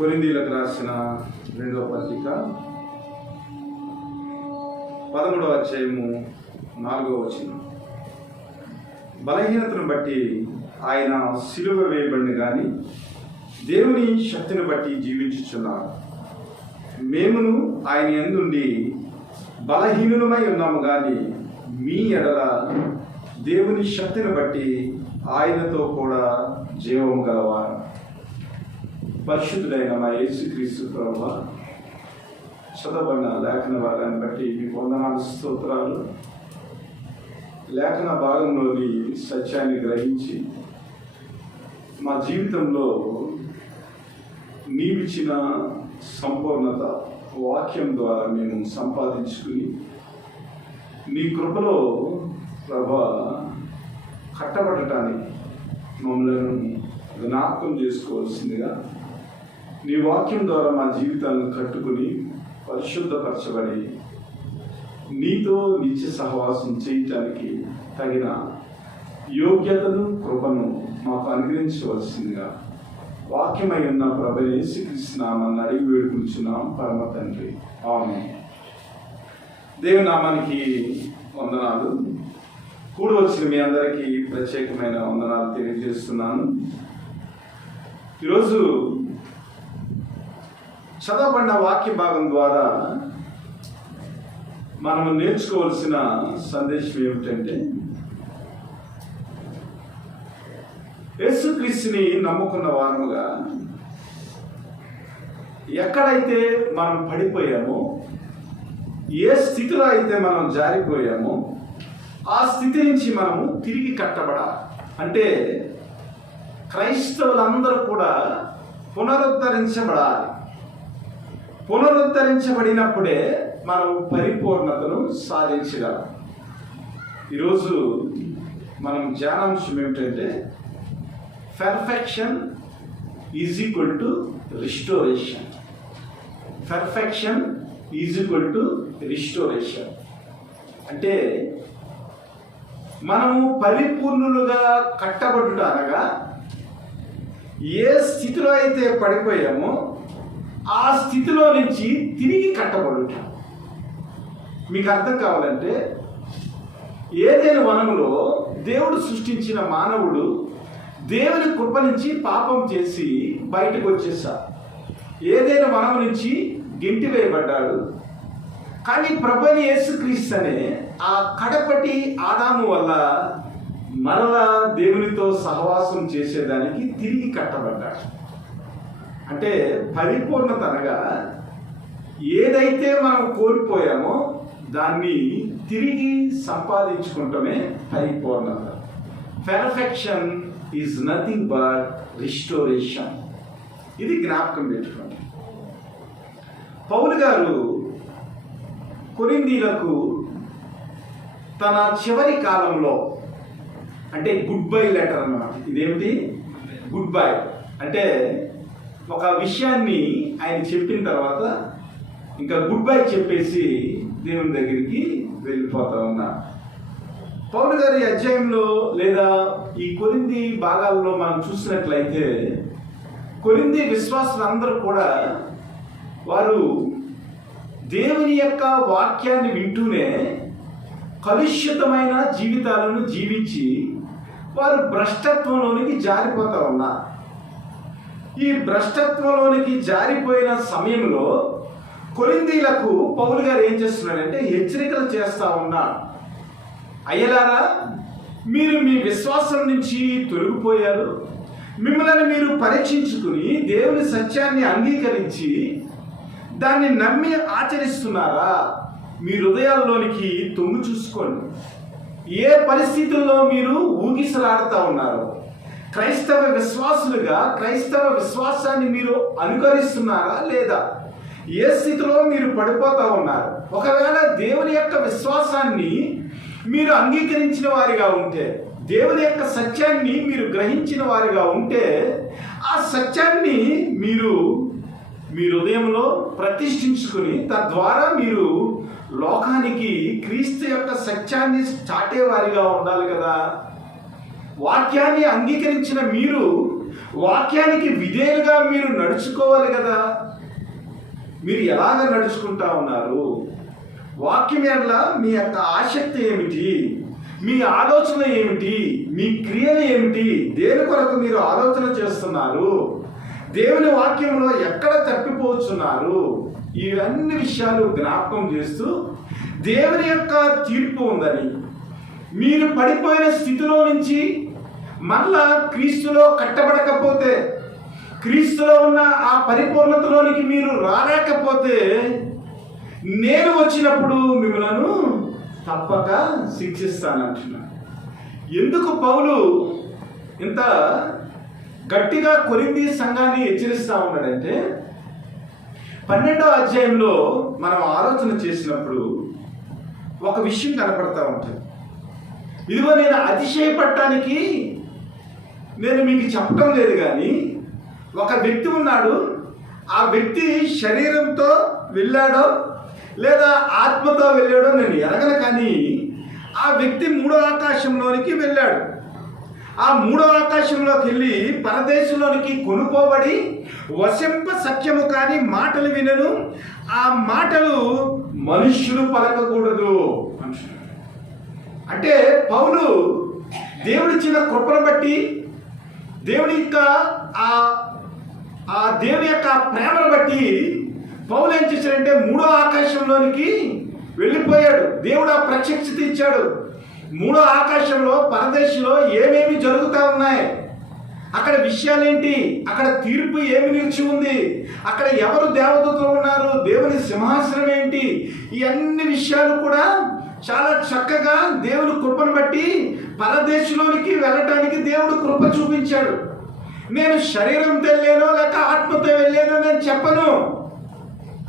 కొరింథీయులకు రాసిన 2వ పత్రిక 13వ అధ్యాయము 4వ వచనం. బలహీనతను బట్టి ఆయన సిలువ వేయబడిన కానీ దేవుని శక్తిని బట్టి జీవించుచున్నారు. మేమును ఆయన యందుండి బలహీనులమై ఉన్నాము కానీ మీ ఎడల దేవుని శక్తిని బట్టి ఆయనతో కూడా జీవము గలవారు. పరిశుద్ధుడైన మా యేసుక్రీస్తు ప్రభువా, చదవబడిన లేఖన భాగాన్ని బట్టి మీకు వందనాలు, స్తోత్రాలు. లేఖన భాగంలోని సత్యాన్ని గ్రహించి మా జీవితంలో నీవిచ్చిన సంపూర్ణత వాక్యం ద్వారా మేము సంపాదించుకుని నీ కృపలో ప్రభా కట్టబడటానికి మమ్మల్ని జ్ఞాపకం చేసుకోవాల్సిందిగా నీ వాక్యం ద్వారా మా జీవితాలను కట్టుకుని పరిశుద్ధపరచబడి నీతో నిత్య సహవాసం చేయటానికి తగిన యోగ్యతను కృపను మాకు అనుగ్రహించవలసిందిగా వాక్యమై ఉన్న ప్రభు యేసుక్రీస్తు నామమున అడిగి వేడుకుంటున్నాం పరమ తండ్రి, ఆమేన్. దేవుని నామానికి వందనాలు. కూడి వచ్చిన మీ అందరికీ ప్రత్యేకమైన వందనాలు తెలియజేస్తున్నాను. ఈరోజు చదవబడిన వాక్య భాగం ద్వారా మనము నేర్చుకోవాల్సిన సందేశం ఏమిటంటే, యేసుక్రీస్తుని నమ్ముకున్న వారముగా ఎక్కడైతే మనం పడిపోయామో, ఏ స్థితిలో అయితే మనం జారిపోయామో ఆ స్థితి నుంచి మనము తిరిగి కట్టబడాలి. అంటే క్రైస్తవులందరూ కూడా పునరుద్ధరించబడాలి. పునరుద్ధరించబడినప్పుడే మనం పరిపూర్ణతను సాధించగలం. ఈరోజు మనం ధ్యానాంశం ఏమిటంటే, perfection is equal to restoration. Perfection is equal to restoration అంటే మనము పరిపూర్ణులుగా కట్టబడుట అనగా ఏ స్థితిలో అయితే పడిపోయామో ఆ స్థితిలో నుంచి తిరిగి కట్టబడుట. మీకు అర్థం కావాలంటే, ఏదైనా వనములో దేవుడు సృష్టించిన మానవుడు దేవుని కృప నుంచి పాపం చేసి బయటకు వచ్చేసాడు. ఏదైనా వనము నుంచి గెంటి వేయబడ్డాడు. కానీ ప్రభువైన యేసుక్రీస్తు అనే ఆ కడపటి ఆదాము వల్ల మరలా దేవునితో సహవాసం చేసేదానికి తిరిగి కట్టబడ్డాడు. అంటే పరిపూర్ణత అనగా ఏదైతే మనం కోల్పోయామో దాన్ని తిరిగి సంపాదించుకుంటమే పరిపూర్ణత. Perfection is nothing but restoration. ఇది జ్ఞాపకం పెట్టుకోండి. పౌలు గారు కొరింథీయులకు తన చివరి కాలంలో, అంటే గుడ్ బై లెటర్ అన్నమాట. ఇదేమిటి? గుడ్ బై అంటే ఒక విషయాన్ని ఆయన చెప్పిన తర్వాత ఇంకా గుడ్ బై చెప్పేసి దేవుని దగ్గరికి వెళ్ళిపోతా ఉన్నారు. పౌలు గారి అధ్యాయంలో లేదా ఈ కొరింథీ భాగాల్లో మనం చూసినట్లయితే, కొరింథీ విశ్వాసులందరూ కూడా వారు దేవుని యొక్క వాక్యాన్ని వింటూనే కలుషితమైన జీవితాలను జీవించి వారు భ్రష్టత్వంలోనికి జారిపోతా ఉన్నారు. ఈ భ్రష్టత్వంలోనికి జారిపోయిన సమయంలో కొరింథీయులకు పౌలు గారు ఏం చేస్తున్నాడంటే హెచ్చరికలు చేస్తూ ఉన్నారు. అయ్యలారా, మీరు మీ విశ్వాసం నుంచి తొలగిపోయారు. మిమ్మల్ని మీరు పరీక్షించుకుని దేవుని సత్యాన్ని అంగీకరించి దాన్ని నమ్మి ఆచరిస్తున్నారా? మీ హృదయాల్లోనికి తొంగి చూసుకోండి. ఏ పరిస్థితుల్లో మీరు ఊగిసలాడుతూ ఉన్నారు? క్రైస్తవ విశ్వాసులుగా క్రైస్తవ విశ్వాసాన్ని మీరు అనుకరిస్తున్నారా లేదా? ఏ స్థితిలో మీరు పడిపోతూ ఉన్నారు? ఒకవేళ దేవుని యొక్క విశ్వాసాన్ని మీరు అంగీకరించిన వారిగా ఉంటే, దేవుని యొక్క సత్యాన్ని మీరు గ్రహించిన వారిగా ఉంటే, ఆ సత్యాన్ని మీరు మీ హృదయంలో ప్రతిష్ఠించుకుని తద్వారా మీరు లోకానికి క్రీస్తు యొక్క సత్యాన్ని చాటేవారిగా ఉండాలి కదా. వాక్యాన్ని అంగీకరించిన మీరు వాక్యానికి విధేయులుగా మీరు నడుచుకోవాలి కదా. మీరు ఎలాగ నడుచుకుంటా ఉన్నారు? వాక్యం ఎట్లా మీ యొక్క ఆసక్తి ఏమిటి? మీ ఆలోచన ఏమిటి? మీ క్రియలు ఏమిటి? దేని కొరకు మీరు ఆలోచన చేస్తున్నారు? దేవుని వాక్యంలో ఎక్కడ తప్పిపోతున్నారు? ఇవన్నీ విషయాలు జ్ఞాపకం చేస్తూ దేవుని యొక్క తీర్పు ఉందని, మీరు పడిపోయిన స్థితిలో నుంచి మళ్ళా క్రీస్తులో కట్టబడకపోతే, క్రీస్తులో ఉన్న ఆ పరిపూర్ణతలోనికి మీరు రాలేకపోతే నేను వచ్చినప్పుడు మిమ్మల్ని తప్పక శిక్షిస్తానంటున్నాను. ఎందుకు పౌలు ఇంత గట్టిగా కొరింథీ సంఘాన్ని హెచ్చరిస్తా ఉన్నాడంటే, 12వ అధ్యాయంలో మనం ఆలోచన చేసినప్పుడు ఒక విషయం కనపడతా ఉంటుంది. ఇదిగో నేను అతిశయపడటానికి నేను మీకు చెప్పడం లేదు, కానీ ఒక వ్యక్తి ఉన్నాడు. ఆ వ్యక్తి శరీరంతో వెళ్ళాడో లేదా ఆత్మతో వెళ్ళాడో నేను ఎరగను, కానీ ఆ వ్యక్తి 3వ ఆకాశంలోనికి వెళ్ళాడు. ఆ 3వ ఆకాశంలోకి వెళ్ళి పరదేశంలోనికి కొనుక్కోబడి వశంప సత్యము కాని మాటలు వినను, ఆ మాటలు మనుష్యులు పలకకూడదు అంటున్నాడు. అంటే పౌలు దేవుడిచ్చిన కృపను బట్టి, దేవుని యొక్క ఆ దేవుని యొక్క ప్రేమను బట్టి పౌలు ఏం చేశాడంటే 3వ ఆకాశంలోనికి వెళ్ళిపోయాడు. దేవుడు ఆ ప్రత్యక్షత ఇచ్చాడు. 3వ ఆకాశంలో పరదేశంలో ఏమేమి జరుగుతూ ఉన్నాయి, అక్కడ విషయాలేంటి, అక్కడ తీర్పు ఏమి నిలిచి ఉంది, అక్కడ ఎవరు దేవదూతలు ఉన్నారు, దేవుని సింహాసనం ఏంటి, ఈ అన్ని విషయాలు కూడా చాలా చక్కగా దేవుని కృపను బట్టి పరదేశంలోనికి వెళ్ళటానికి దేవుడు కృప చూపించాడు. నేను శరీరంతో వెళ్ళానో లేక ఆత్మతో వెళ్ళానో నేను చెప్పను,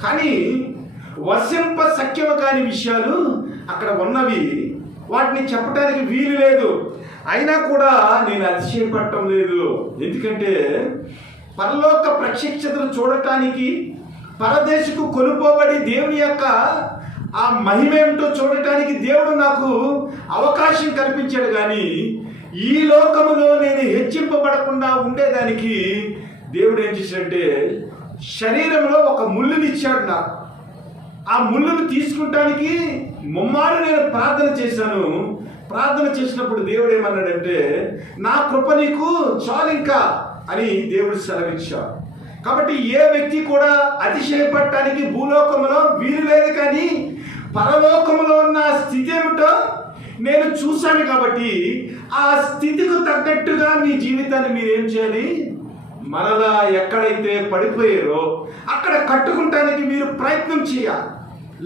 కానీ వశంప సఖ్యము కాని విషయాలు అక్కడ ఉన్నవి, వాటిని చెప్పడానికి వీలు లేదు. అయినా కూడా నేను అతిశయపడటం లేదు. ఎందుకంటే పరలోక ప్రత్యక్షతను చూడటానికి, పరదేశకు కొనుక్కోబడి దేవుని యొక్క ఆ మహిమేమిటో చూడటానికి దేవుడు నాకు అవకాశం కల్పించాడు. కానీ ఈ లోకములో నేను హెచ్చింపబడకుండా ఉండేదానికి దేవుడు ఏం చేశాడంటే శరీరంలో ఒక ముళ్ళునిచ్చాడు నాకు. ఆ ముళ్ళును తీసుకుంటానికి ముమ్మారు నేను ప్రార్థన చేశాను. ప్రార్థన చేసినప్పుడు దేవుడు ఏమన్నాడంటే, నా కృప నీకు చాలు ఇంకా అని దేవుడు సెలవిచ్చాడు. కాబట్టి ఏ వ్యక్తి కూడా అతిశయపడటానికి భూలోకంలో వీలు లేదు, కానీ పరలోకంలో ఉన్న స్థితి ఏమిటో నేను చూశాను. కాబట్టి ఆ స్థితికి తగ్గట్టుగా మీ జీవితాన్ని మీరేం చేయాలి, మరలా ఎక్కడైతే పడిపోయారో అక్కడ కట్టుకుంటానికి మీరు ప్రయత్నం చేయాలి.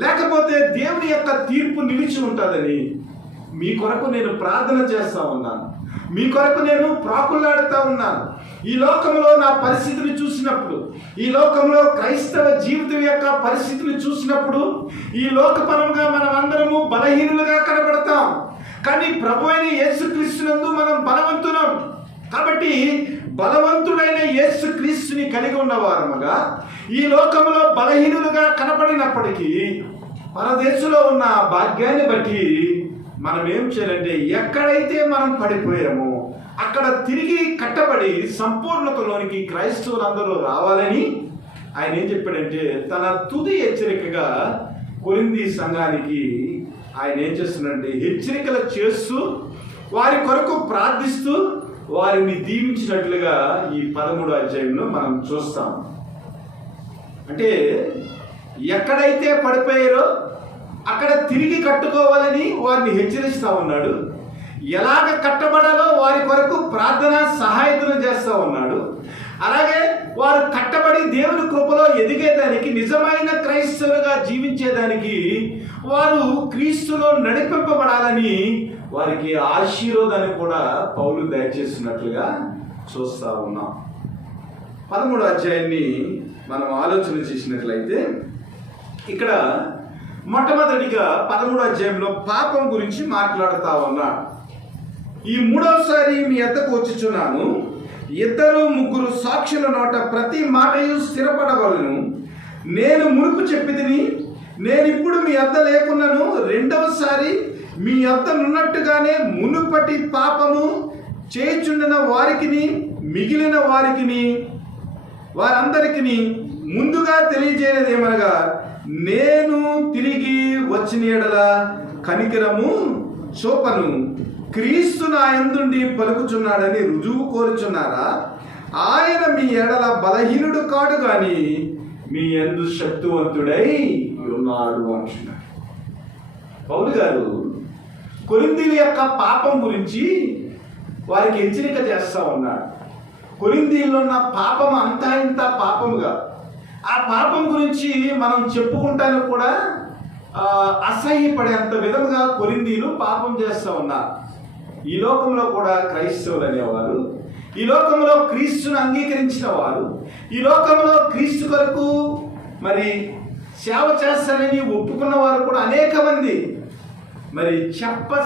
లేకపోతే దేవుని యొక్క తీర్పు నిలిచి ఉంటుందని మీ కొరకు నేను ప్రార్థన చేస్తూ ఉన్నాను. మీ కొరకు నేను ప్రాకులాడుతూ ఉన్నాను. ఈ లోకంలో నా పరిస్థితిని చూసినప్పుడు, ఈ లోకంలో క్రైస్తవ జీవితం యొక్క పరిస్థితిని చూసినప్పుడు, ఈ లోకపరంగా మనం అందరము బలహీనులుగా కనబడతాం. కానీ ప్రభు అయిన యేసుక్రీస్తునందు మనం బలవంతులం. కాబట్టి బలవంతుడైన యేసుక్రీస్తుని కలిగి ఉన్నవారముగా ఈ లోకంలో బలహీనులుగా కనపడినప్పటికీ పరదేశంలో ఉన్న భాగ్యాన్ని బట్టి మనం ఏం చేయాలంటే, ఎక్కడైతే మనం పడిపోయామో అక్కడ తిరిగి కట్టబడి సంపూర్ణతలోనికి క్రైస్తవులందరూ రావాలని ఆయన ఏం చెప్పాడంటే, తన తుది హెచ్చరికగా కొరింథీ సంఘానికి ఆయన ఏం చేస్తున్నాడంటే హెచ్చరికలు చేస్తూ వారి కొరకు ప్రార్థిస్తూ వారిని దీవించినట్లుగా ఈ 13వ అధ్యాయంలో మనం చూస్తాం. అంటే ఎక్కడైతే పడిపోయారో అక్కడ తిరిగి కట్టుకోవాలని వారిని హెచ్చరిస్తూ ఉన్నాడు. ఎలాగ కట్టబడాలో వారి కొరకు ప్రార్థన సహాయతను చేస్తూ ఉన్నాడు. అలాగే వారు కట్టబడి దేవుని కృపలో ఎదిగేదానికి, నిజమైన క్రైస్తవులుగా జీవించేదానికి, వారు క్రీస్తులో నడిపింపబడాలని వారికి ఆశీర్వాదాన్ని కూడా పౌలు దయచేస్తున్నట్లుగా చూస్తూ ఉన్నాం. 13వ అధ్యాయాన్ని మనం ఆలోచన చేసినట్లయితే ఇక్కడ మొట్టమొదటిగా 13వ అధ్యాయంలో పాపం గురించి మాట్లాడుతూ ఉన్నాడు. ఈ 3వసారి మీ యొద్దకు వచ్చుచున్నాను, 2-3 సాక్షుల నోట ప్రతి మాటయు స్థిరపడవలను. నేను మునుపు చెప్పితిని, నేనిప్పుడు మీ యొద్ద లేకున్నను, 2వసారి మీ యొద్ద నున్నట్టుగానే మునుపటి పాపము చేయుచుండిన వారికి మిగిలిన వారందరికీ ముందుగా తెలియజేయలేదేమనగా, నేను తిరిగి వచ్చిన ఎడల కనికరము చూపను, క్రీస్తు నా యందుండి పలుకుచున్నాడని రుజువు కోరుచున్నారా? ఆయన మీ ఎడల బలహీనుడు కాడు గాని మీ యందు శక్తివంతుడై ఉన్నాడు అంటున్నాడు. పౌలు గారు కొరింథీయుల యొక్క పాపం గురించి వారికి హెచ్చరిక చేస్తా ఉన్నాడు. కొరింథీయుల్లో ఉన్న పాపం అంతా ఇంత పాపముగా, ఆ పాపం గురించి మనం చెప్పుకుంటానికి కూడా అసహ్యపడేంత విధంగా కొరింథీయులు పాపం చేస్తూ ఉన్నారు. ఈ లోకంలో కూడా క్రైస్తవులు అనేవారు, ఈ లోకంలో క్రీస్తును అంగీకరించిన వారు, ఈ లోకంలో క్రీస్తు కొరకు మరి సేవ చేస్తానని ఒప్పుకున్న వారు కూడా అనేక మంది మరి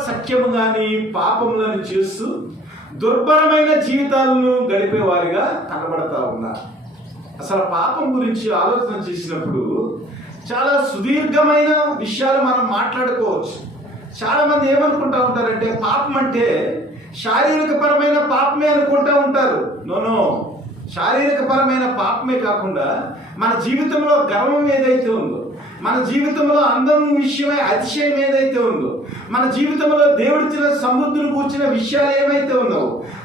సత్యము కానీ పాపములను చేస్తూ దుర్భరమైన జీవితాలను గడిపేవారిగా కనబడతా ఉన్నారు. అసలు పాపం గురించి ఆలోచన చేసినప్పుడు చాలా సుదీర్ఘమైన విషయాలు మనం మాట్లాడుకోవచ్చు. చాలామంది ఏమనుకుంటా ఉంటారంటే పాపం అంటే శారీరక పరమైన పాపమే అనుకుంటా ఉంటారు. నో, శారీరక పరమైన పాపమే కాకుండా మన జీవితంలో గర్వం ఏదైతే ఉందో, మన జీవితంలో అందం విషయమై అతిశయం ఏదైతే ఉందో, మన జీవితంలో దేవుడిచ్చిన సమృద్ధిని కూర్చిన విషయాలు ఏమైతే ఉందో,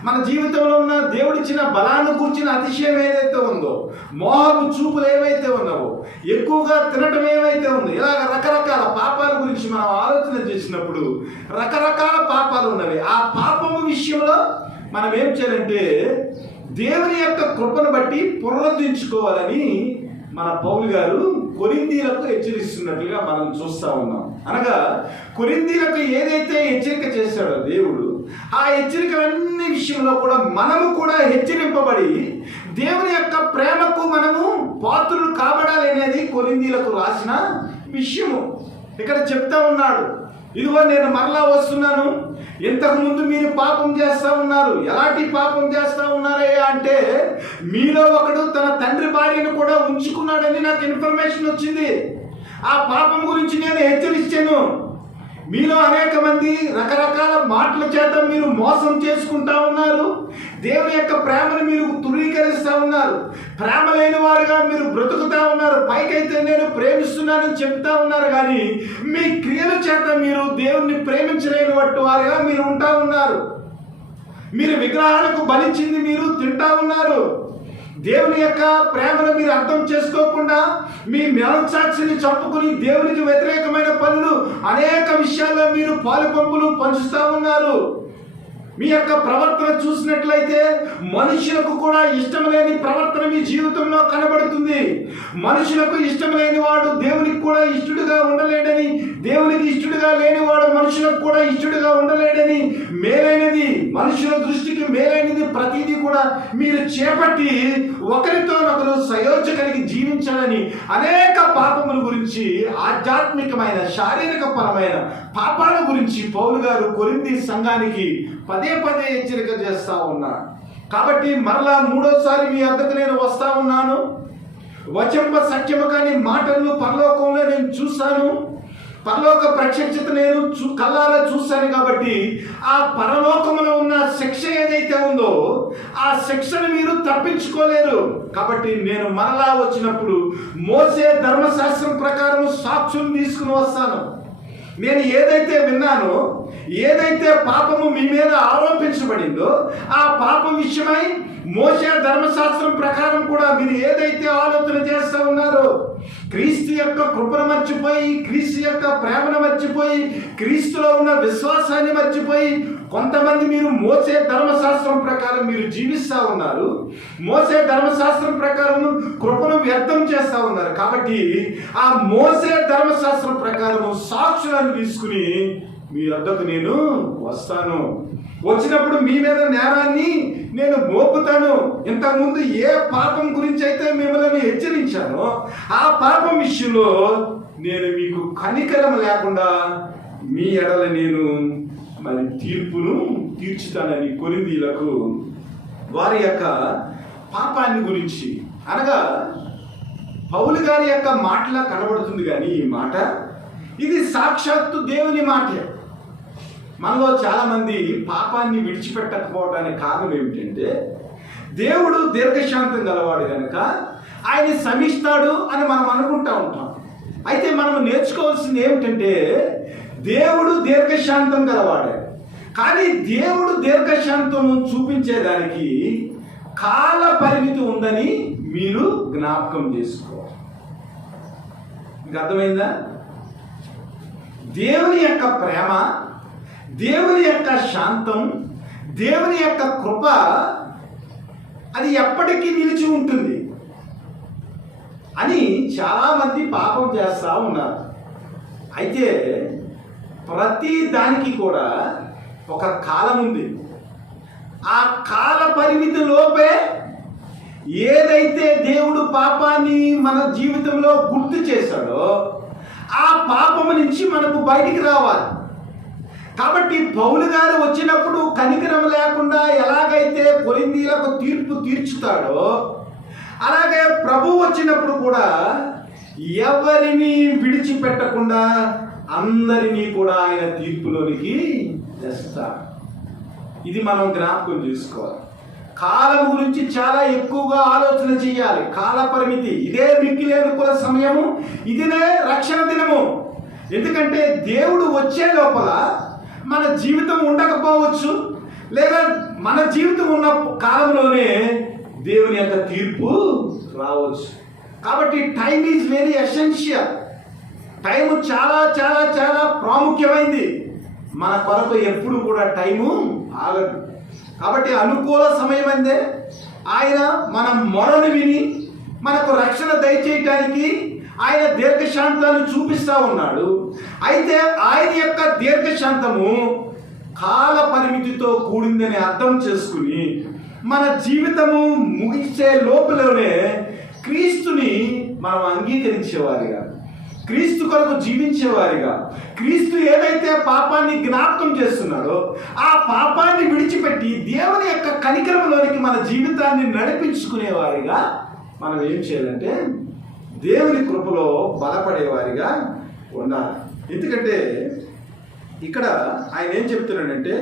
మన జీవితంలో ఉన్న దేవుడిచ్చిన బలాన్ని కూర్చిన అతిశయం ఏదైతే ఉందో, మోహపు చూపులు ఏవైతే ఉన్నావో, ఎక్కువగా తినటం ఏమైతే ఉందో, ఇలాగ రకరకాల పాపాల గురించి మనం ఆలోచన చేసినప్పుడు రకరకాల పాపాలు ఉన్నవి. ఆ పాపము విషయంలో మనం ఏం చేయాలంటే దేవుని యొక్క కృపను బట్టి పునరుద్ధరించుకోవాలని మన పౌలు గారు కొరింథీయులకు హెచ్చరిస్తున్నట్లుగా మనం చూస్తూ ఉన్నాం. అనగా కొరింథీయులకు ఏదైతే హెచ్చరిక చేశాడో దేవుడు, ఆ హెచ్చరికలన్నీ విషయంలో కూడా మనము కూడా హెచ్చరింపబడి దేవుని యొక్క ప్రేమకు మనము పాత్రులు కాబడాలి అనేది కొరింథీయులకు రాసిన విషయము. ఇక్కడ చెప్తా ఉన్నాడు, ఇదిగో నేను మరలా వస్తున్నాను, ఇంతకుముందు మీరు పాపం చేస్తూ ఉన్నారు. ఎలాంటి పాపం చేస్తూ ఉన్నారయ్యా అంటే, మీలో ఒకడు తన తండ్రి భార్యను కూడా ఉంచుకున్నాడని నాకు ఇన్ఫర్మేషన్ వచ్చింది. ఆ పాపం గురించి నేను హెచ్చరించాను. మీలో అనేక మంది రకరకాల మాటల చేత మీరు మోసం చేసుకుంటా ఉన్నారు. దేవుని యొక్క ప్రేమను మీరు ధృవీకరిస్తూ ఉన్నారు. ప్రేమ లేని వారుగా మీరు బ్రతుకుతా ఉన్నారు. పైకైతే నేను ప్రేమిస్తున్నానని చెప్తా ఉన్నారు, కానీ మీ క్రియల చేత మీరు దేవుణ్ణి ప్రేమించలేని వారుగా మీరు ఉంటా ఉన్నారు. మీరు విగ్రహాలకు బలిచ్చింది మీరు తింటా ఉన్నారు. దేవుని యొక్క ప్రేమను మీరు అర్థం చేసుకోకుండా మీ మనస్సాక్షిని చంపుకుని దేవునికి వ్యతిరేకమైన పనులు అనేక విషయాల్లో మీరు పాలుపంపులు పంచుతూ ఉన్నారు. మీ యొక్క ప్రవర్తన చూసినట్లయితే మనుషులకు కూడా ఇష్టం లేని ప్రవర్తన మీ జీవితంలో కనబడుతుంది. మనుషులకు ఇష్టం లేని వాడు దేవునికి కూడా ఇష్టడుగా ఉండలేడని, దేవునికి ఇష్టడుగా లేనివాడు మనుషులకు కూడా ఇష్టడుగా ఉండలేడని, మేలైనది మనుషుల దృష్టికి మేలైనది ప్రతిదీ కూడా మీరు చేపట్టి ఒకరితోనొకరు సయోధ్య కలిగి జీవించాలని అనేక పాపముల గురించి, ఆధ్యాత్మికమైన శారీరక పరమైన పాపాల గురించి పౌలు గారు కొరింథీ సంఘానికి పదే హెచ్చరిక చేస్తా ఉన్నాడు. కాబట్టి మరలా మూడోసారి మీ వద్దకు నేను వస్తా ఉన్నాను. వచంప సత్యము కాని మాటలు పరలోకంలో నేను చూశాను. పరలోక ప్రత్యక్షత నేను కళ్ళారా చూశాను. కాబట్టి ఆ పరలోకంలో ఉన్న శిక్ష ఏదైతే ఉందో ఆ శిక్షను మీరు తప్పించుకోలేరు. కాబట్టి నేను మరలా వచ్చినప్పుడు మోసే ధర్మశాస్త్రం ప్రకారం సాక్షులు తీసుకుని వస్తాను. నేను ఏదైతే విన్నానో, ఏదైతే పాపము మీ మీద ఆరోపించబడిందో ఆ పాపం విషయమై మోసే ధర్మశాస్త్రం ప్రకారం కూడా మీరు ఏదైతే ఆలోచన చేస్తూ ఉన్నారో, క్రీస్తు యొక్క కృపను మర్చిపోయి, క్రీస్తు యొక్క ప్రేమను మర్చిపోయి, క్రీస్తులో ఉన్న విశ్వాసాన్ని మర్చిపోయి కొంతమంది మీరు మోసే ధర్మశాస్త్రం ప్రకారం మీరు జీవిస్తూ ఉన్నారు. మోసే ధర్మశాస్త్రం ప్రకారం కృపను వ్యర్థం చేస్తూ ఉన్నారు. కాబట్టి ఆ మోసే ధర్మశాస్త్రం ప్రకారం సాక్షులను తీసుకుని మీ వద్దకు నేను వస్తాను. వచ్చినప్పుడు మీ మీద నేరాన్ని నేను మోపుతాను. ఇంతకుముందు ఏ పాపం గురించి అయితే మిమ్మల్ని హెచ్చరించానో ఆ పాపం విషయంలో నేను మీకు కనికరం లేకుండా మీ ఎడల నేను మరి తీర్పును తీర్చుతానని కొరింథీయులకు వారి యొక్క పాపాన్ని గురించి, అనగా పౌలు గారి యొక్క మాటలా కనబడుతుంది. కానీ ఈ మాట ఇది సాక్షాత్తు దేవుని మాటే. మనలో చాలామంది పాపాన్ని విడిచిపెట్టకపోవడానికి కారణం ఏమిటంటే దేవుడు దీర్ఘశాంతం గలవాడు కనుక ఆయన శమిస్తాడు అని మనం అనుకుంటా ఉంటాం. అయితే మనం నేర్చుకోవాల్సింది ఏమిటంటే దేవుడు దీర్ఘశాంతం గలవాడే, కానీ దేవుడు దీర్ఘశాంతం చూపించేదానికి కాల పరిమితి ఉందని మీరు జ్ఞాపకం చేసుకోవాలి. మీకు అర్థమైందా? దేవుని యొక్క ప్రేమ, దేవుని యొక్క శాంతం, దేవుని యొక్క కృప అది ఎప్పటికీ నిలిచి ఉంటుంది అని చాలామంది పాపం చేస్తూ ఉన్నారు. అయితే ప్రతి దానికి కూడా ఒక కాలం ఉంది. ఆ కాల పరిమితి లోపే ఏదైతే దేవుడు పాపాన్ని మన జీవితంలో గుర్తు చేశాడో ఆ పాపము నుంచి మనకు బయటికి రావాలి. కాబట్టి పౌలు గారు వచ్చినప్పుడు కనికరం లేకుండా ఎలాగైతే కొరింథీయులకు తీర్పు తీర్చుతాడో అలాగే ప్రభు వచ్చినప్పుడు కూడా ఎవరిని విడిచిపెట్టకుండా అందరినీ కూడా ఆయన తీర్పులోనికి తెస్తాడు. ఇది మనం జ్ఞాపకం చేసుకోవాలి. కాలం గురించి చాలా ఎక్కువగా ఆలోచన చేయాలి. కాల పరిమితి, ఇదే మిక్కిలేనుకుల సమయము, ఇదినే రక్షణ దినము. ఎందుకంటే దేవుడు వచ్చే లోపల మన జీవితం ఉండకపోవచ్చు, లేదా మన జీవితం ఉన్న కాలంలోనే దేవుని యొక్క తీర్పు రావచ్చు. కాబట్టి time is very essential. Time చాలా చాలా చాలా ప్రాముఖ్యమైంది. మన కొరకు ఎప్పుడు కూడా టైము ఆగదు. కాబట్టి అనుకూల సమయం అందే ఆయన మన మొరను విని మనకు రక్షణ దయచేయటానికి ఆయన దీర్ఘశాంతాన్ని చూపిస్తూ ఉన్నాడు. అయితే ఆయన యొక్క దీర్ఘశాంతము కాల పరిమితితో కూడిందని అర్థం చేసుకుని మన జీవితము ముగిసే లోపలనే క్రీస్తుని మనం అంగీకరించేవారిగా, క్రీస్తు కొరకు జీవించేవారిగా, క్రీస్తు ఏదైతే పాపాన్ని జ్ఞాపకం చేస్తున్నాడో ఆ పాపాన్ని విడిచిపెట్టి దేవుని యొక్క కనికరంలోనికి మన జీవితాన్ని నడిపించుకునేవారిగా మనం ఏం చేయాలంటే దేవుని కృపలో బలపడేవారిగా ఉండాలి. ఎందుకంటే ఇక్కడ ఆయన ఏం చెప్తున్నాడంటే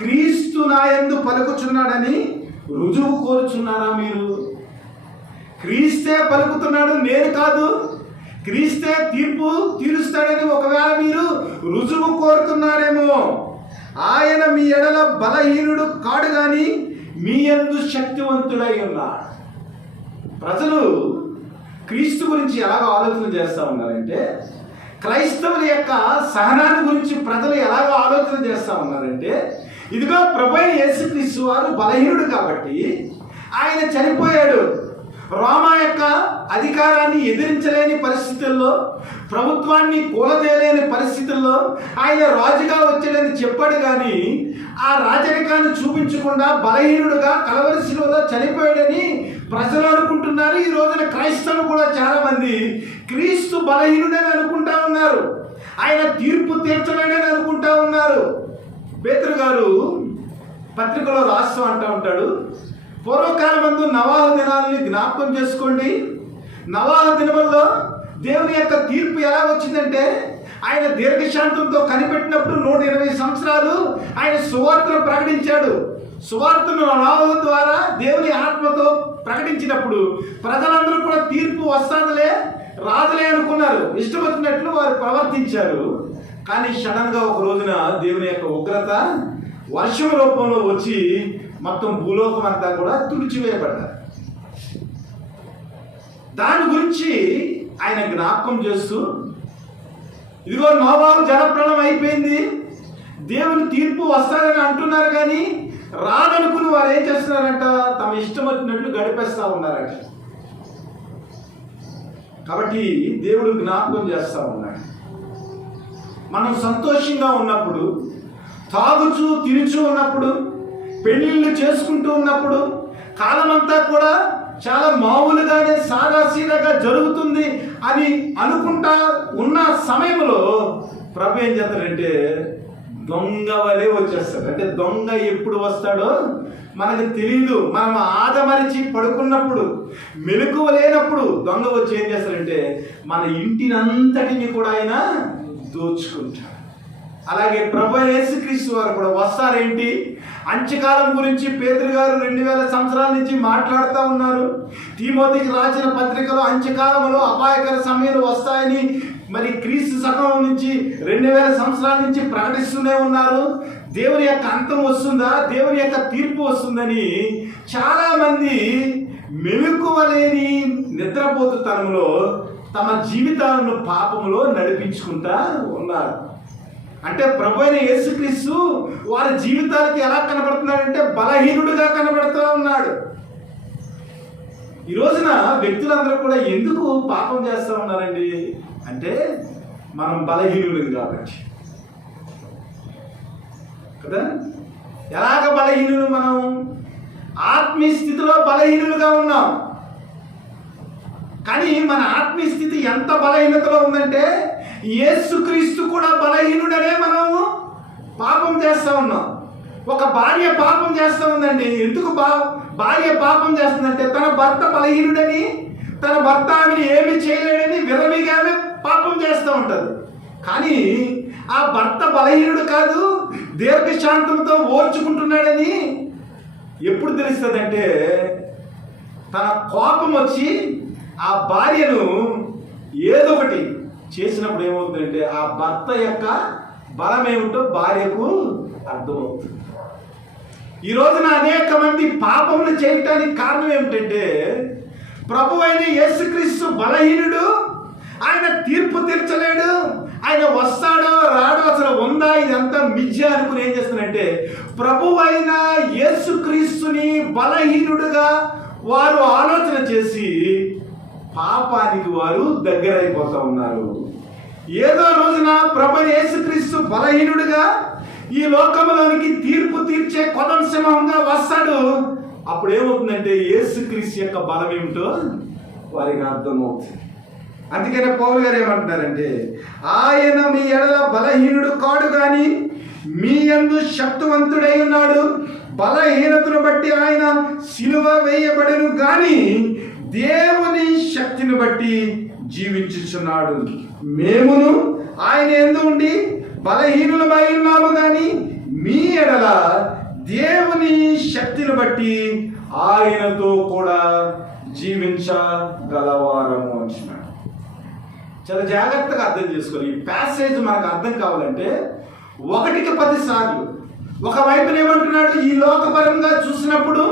క్రీస్తు నాయందు పలుకుచున్నాడని రుజువు కోరుచున్నారా? మీరు క్రీస్తే పలుకుతున్నాడు, నేను కాదు, క్రీస్తే తీర్పు తీరుస్తాడని ఒకవేళ మీరు రుజువు కోరుతున్నారేమో. ఆయన మీ ఎడల బలహీనుడు కాడు గాని మీ యందు శక్తివంతుడై ఉన్నాడు. ప్రజలు క్రీస్తు గురించి ఎలాగ ఆలోచన చేస్తూ ఉన్నారంటే, క్రైస్తవుల యొక్క సహనాన్ని గురించి ప్రజలు ఎలాగ ఆలోచన చేస్తూ ఉన్నారంటే, ఇదిగో ప్రభువైన యేసుక్రీస్తు వారు బలహీనుడు కాబట్టి ఆయన చనిపోయాడు. రోమా యొక్క అధికారాన్ని ఎదిరించలేని పరిస్థితుల్లో, ప్రభుత్వాన్ని కూలదేయలేని పరిస్థితుల్లో ఆయన రాజుగా వచ్చాడని చెప్పాడు. కానీ ఆ రాజరికాన్ని చూపించకుండా బలహీనుడుగా కలవరి శిలువలో చనిపోయాడని ప్రజలు అనుకుంటున్నారు. ఈ రోజున క్రైస్తవులు కూడా చాలా మంది క్రీస్తు బలహీనుడని అనుకుంటా ఉన్నారు, ఆయన తీర్పు తీర్చలేడని అనుకుంటా ఉన్నారు. పేతురు గారు పత్రికలో రాస్తూ అంటూ ఉంటాడు, పూర్వకాలమందు నవాహు దినాలని జ్ఞాపకం చేసుకోండి. నవాహు దినముల్లో దేవుని యొక్క తీర్పు ఎలా వచ్చిందంటే, ఆయన దీర్ఘశాంతంతో కనిపెట్టినప్పుడు 120 సంవత్సరాలు ఆయన సువార్తను ప్రకటించాడు. సువార్తను నవాహు ద్వారా దేవుని ఆత్మతో ప్రకటించినప్పుడు ప్రజలందరూ కూడా తీర్పు వస్తాదులే రాదులే అనుకున్నారు, ఇష్టం వచ్చినట్లు వారు ప్రవర్తించారు. కానీ సడన్గా ఒక రోజున దేవుని యొక్క ఉగ్రత వర్షం రూపంలో వచ్చి మొత్తం భూలోకం అంతా కూడా తుడిచివేయబడ్డారు. దాని గురించి ఆయన జ్ఞాపకం చేస్తూ, ఇదిగో నోవాహు జలప్రళయం అయిపోయింది, దేవుని తీర్పు వస్తాడని అంటున్నారు, కానీ రాదనుకుని వారు ఏం చేస్తున్నారంట, తమ ఇష్టం వచ్చినట్లు గడిపేస్తూ ఉన్నారట. కాబట్టి దేవుడు జ్ఞాపకం చేస్తూ ఉన్నాడు, మనం సంతోషంగా ఉన్నప్పుడు, తాగుచూ తిరుచు ఉన్నప్పుడు, పెళ్ళిళ్ళు చేసుకుంటూ ఉన్నప్పుడు, కాలమంతా కూడా చాలా మామూలుగానే సాదాసీదాగా జరుగుతుంది అని అనుకుంటా ఉన్న సమయంలో ప్రభు ఏం చేస్తాడంటే దొంగ వలే వచ్చేస్తాడు. అంటే దొంగ ఎప్పుడు వస్తాడో మనకు తెలియదు. మనం ఆదమరిచి పడుకున్నప్పుడు, మెలకువ లేనప్పుడు దొంగ వచ్చి ఏం చేస్తాడంటే మన ఇంటినంతటిని కూడా ఆయన దోచుకుంటాడు. అలాగే ప్రభు యేసుక్రీస్తు వారు కూడా వస్తారేంటి? అంత్యకాలం గురించి పేతురు గారు 2000 సంవత్సరాల నుంచి మాట్లాడుతూ ఉన్నారు. తిమోతికి రాసిన పత్రికలో అంత్యకాలంలో అపాయకర సమయాలు వస్తాయని మరి క్రీస్తు శకం నుంచి 2000 సంవత్సరాల నుంచి ప్రకటిస్తూనే ఉన్నారు. దేవుని యొక్క అంతం వస్తుందా, దేవుని యొక్క తీర్పు వస్తుందని చాలామంది మెలకువలేని నిద్రపోతుతనంలో తమ జీవితాలను పాపంలో నడిపించుకుంటా ఉన్నారు. అంటే ప్రభు అయిన యేసుక్రీస్తు వారి జీవితాలకి ఎలా కనబడుతున్నాడంటే బలహీనుడిగా కనబడుతూ ఉన్నాడు. ఈ రోజున వ్యక్తులందరూ కూడా ఎందుకు పాపం చేస్తూ ఉన్నారండి అంటే మనం బలహీనులం కాబట్టి కదా. ఎలాగ బలహీనులు? మనం ఆత్మీయ స్థితిలో బలహీనులుగా ఉన్నాం. కానీ మన ఆత్మీయ స్థితి ఎంత బలహీనతలో ఉందంటే యేసుక్రీస్తు కూడా బలహీనుడనే మనము పాపం చేస్తూ ఉన్నాం. ఒక భార్య పాపం చేస్తూ ఉందండి. ఎందుకు భార్య పాపం చేస్తుందంటే తన భర్త బలహీనుడని, తన భర్త ఆమెను ఏమి చేయలేడని విరవిగానే పాపం చేస్తూ ఉంటుంది. కానీ ఆ భర్త బలహీనుడు కాదు, దీర్ఘశాంతంతో ఓర్చుకుంటున్నాడని ఎప్పుడు తెలుస్తుందంటే తన కోపం వచ్చి ఆ భార్యను ఏదో ఒకటి చేసినప్పుడు ఏమవుతుందంటే ఆ భర్త యొక్క బలం ఏమిటో భార్యకు అర్థమవుతుంది. ఈ రోజున అనేక మంది పాపములు చేయటానికి కారణం ఏమిటంటే ప్రభు అయిన యేసుక్రీస్తు బలహీనుడు, ఆయన తీర్పు తీర్చలేడు, ఆయన వస్తాడో రాడో అసలు ఉందా ఇదంతా మిథ్య అనుకుని ఏం చేస్తానంటే ప్రభు అయిన యేసుక్రీస్తుని బలహీనుడుగా వారు ఆలోచన చేసి పాపానికి వారు దగ్గర అయిపోతూ ఉన్నారు. ఏదో రోజున ప్రభు యేసుక్రీస్తు బలహీనుడిగా ఈ లోకంలోనికి తీర్పు తీర్చే కొదం సింహంగా వస్తాడు. అప్పుడు ఏమవుతుందంటే యేసుక్రీస్తు యొక్క బలం ఏమిటో వారికి అర్థమవుతుంది. అందుకనే పౌలు గారు ఏమంటున్నారంటే ఆయన మీ ఎడల బలహీనుడు కాడు కానీ మీ యందు శక్తివంతుడై ఉన్నాడు. బలహీనతను బట్టి ఆయన సిలువ వేయబడెను కానీ దేవుని శక్తిని బట్టి జీవించుచున్నాడు. మేమును ఆయన యందు ఉండి బలహీనులమై ఉన్నాము కానీ మీ ఎడల దేవుని శక్తిని బట్టి ఆయనతో కూడా జీవించగలవారము అంటున్నాడు. చాలా జాగ్రత్తగా అర్థం చేసుకోవాలి. ఈ ప్యాసేజ్ మనకు అర్థం కావాలంటే 1కి 10 సార్లు ఒకవైపున ఏమంటున్నాడు, ఈ లోకపరంగా చూసినప్పుడు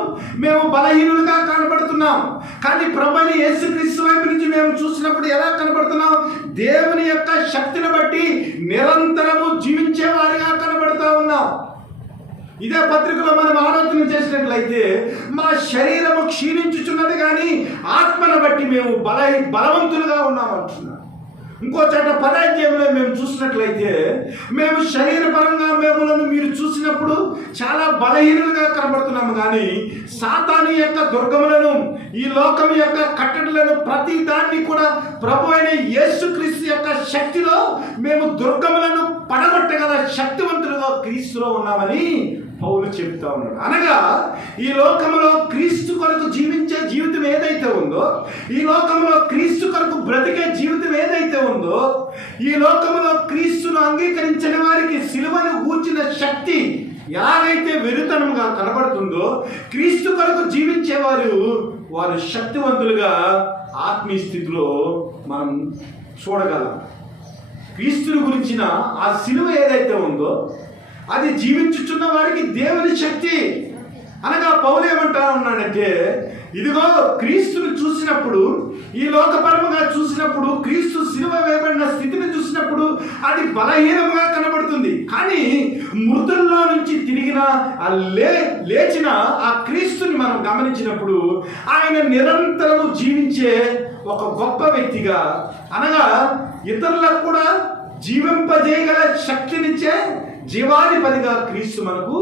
మేము బలహీనులుగా కనబడుతున్నాం. కానీ ప్రభువైన యేసుక్రీస్తు వైపు నుంచి మేము చూసినప్పుడు ఎలా కనబడుతున్నాం? దేవుని యొక్క శక్తిని బట్టి నిరంతరము జీవించే వారిగా కనబడుతూ ఉన్నాం. ఇదే పత్రికలో మనం ఆలోచన చేసినట్లయితే మా శరీరము క్షీణించుచున్నది కానీ ఆత్మను బట్టి మేము బలవంతులుగా ఉన్నామంటున్నాం. ఇంకో చోట 10వ అధ్యాయంలో మేము చూసినట్లయితే మేము శరీరపరంగా మేములను మీరు చూసినప్పుడు చాలా బలహీనులుగా కనబడుతున్నాము కానీ సాతాను యొక్క దుర్గములను, ఈ లోకం యొక్క కట్టడలను ప్రతి దాన్ని కూడా ప్రభు అయిన యేసుక్రీస్తు యొక్క శక్తిలో మేము దుర్గములను పడగొట్టగల శక్తివంతులుగా క్రీస్తులో ఉన్నామని పౌలు చెప్తా ఉన్నాడు. అనగా ఈ లోకంలో క్రీస్తు కొరకు జీవించే జీవితం ఏదైతే ఉందో, ఈ లోకంలో క్రీస్తు కొరకు బ్రతికే జీవితం ఏదైతే ఉందో, ఈ లోకంలో క్రీస్తును అంగీకరించిన వారికి సిలువను గూర్చిన శక్తి ఎలాగైతే వెరుతనంగా కనబడుతుందో, క్రీస్తు కొరకు జీవించేవారు వారు శక్తివంతులుగా ఆత్మీయ స్థితిలో మనం చూడగలం. క్రీస్తుని గురించిన ఆ సిలువ ఏదైతే ఉందో అది జీవించుచున్న వారికి దేవుని శక్తి. అనగా పౌలు ఏమంటా ఉన్నాడంటే ఇదిగో క్రీస్తుని చూసినప్పుడు, ఈ లోకపరముగా చూసినప్పుడు, క్రీస్తు సిలువ వేయబడిన స్థితిని చూసినప్పుడు అది బలహీనంగా కనబడుతుంది. కానీ మృతుల్లో నుంచి తిరిగిన లేచిన ఆ క్రీస్తుని మనం గమనించినప్పుడు ఆయన నిరంతరము జీవించే ఒక గొప్ప వ్యక్తిగా, అనగా ఇతరులకు కూడా జీవింపజేయగల శక్తినిచ్చే జీవాధిపతిగా క్రీస్తు మనకు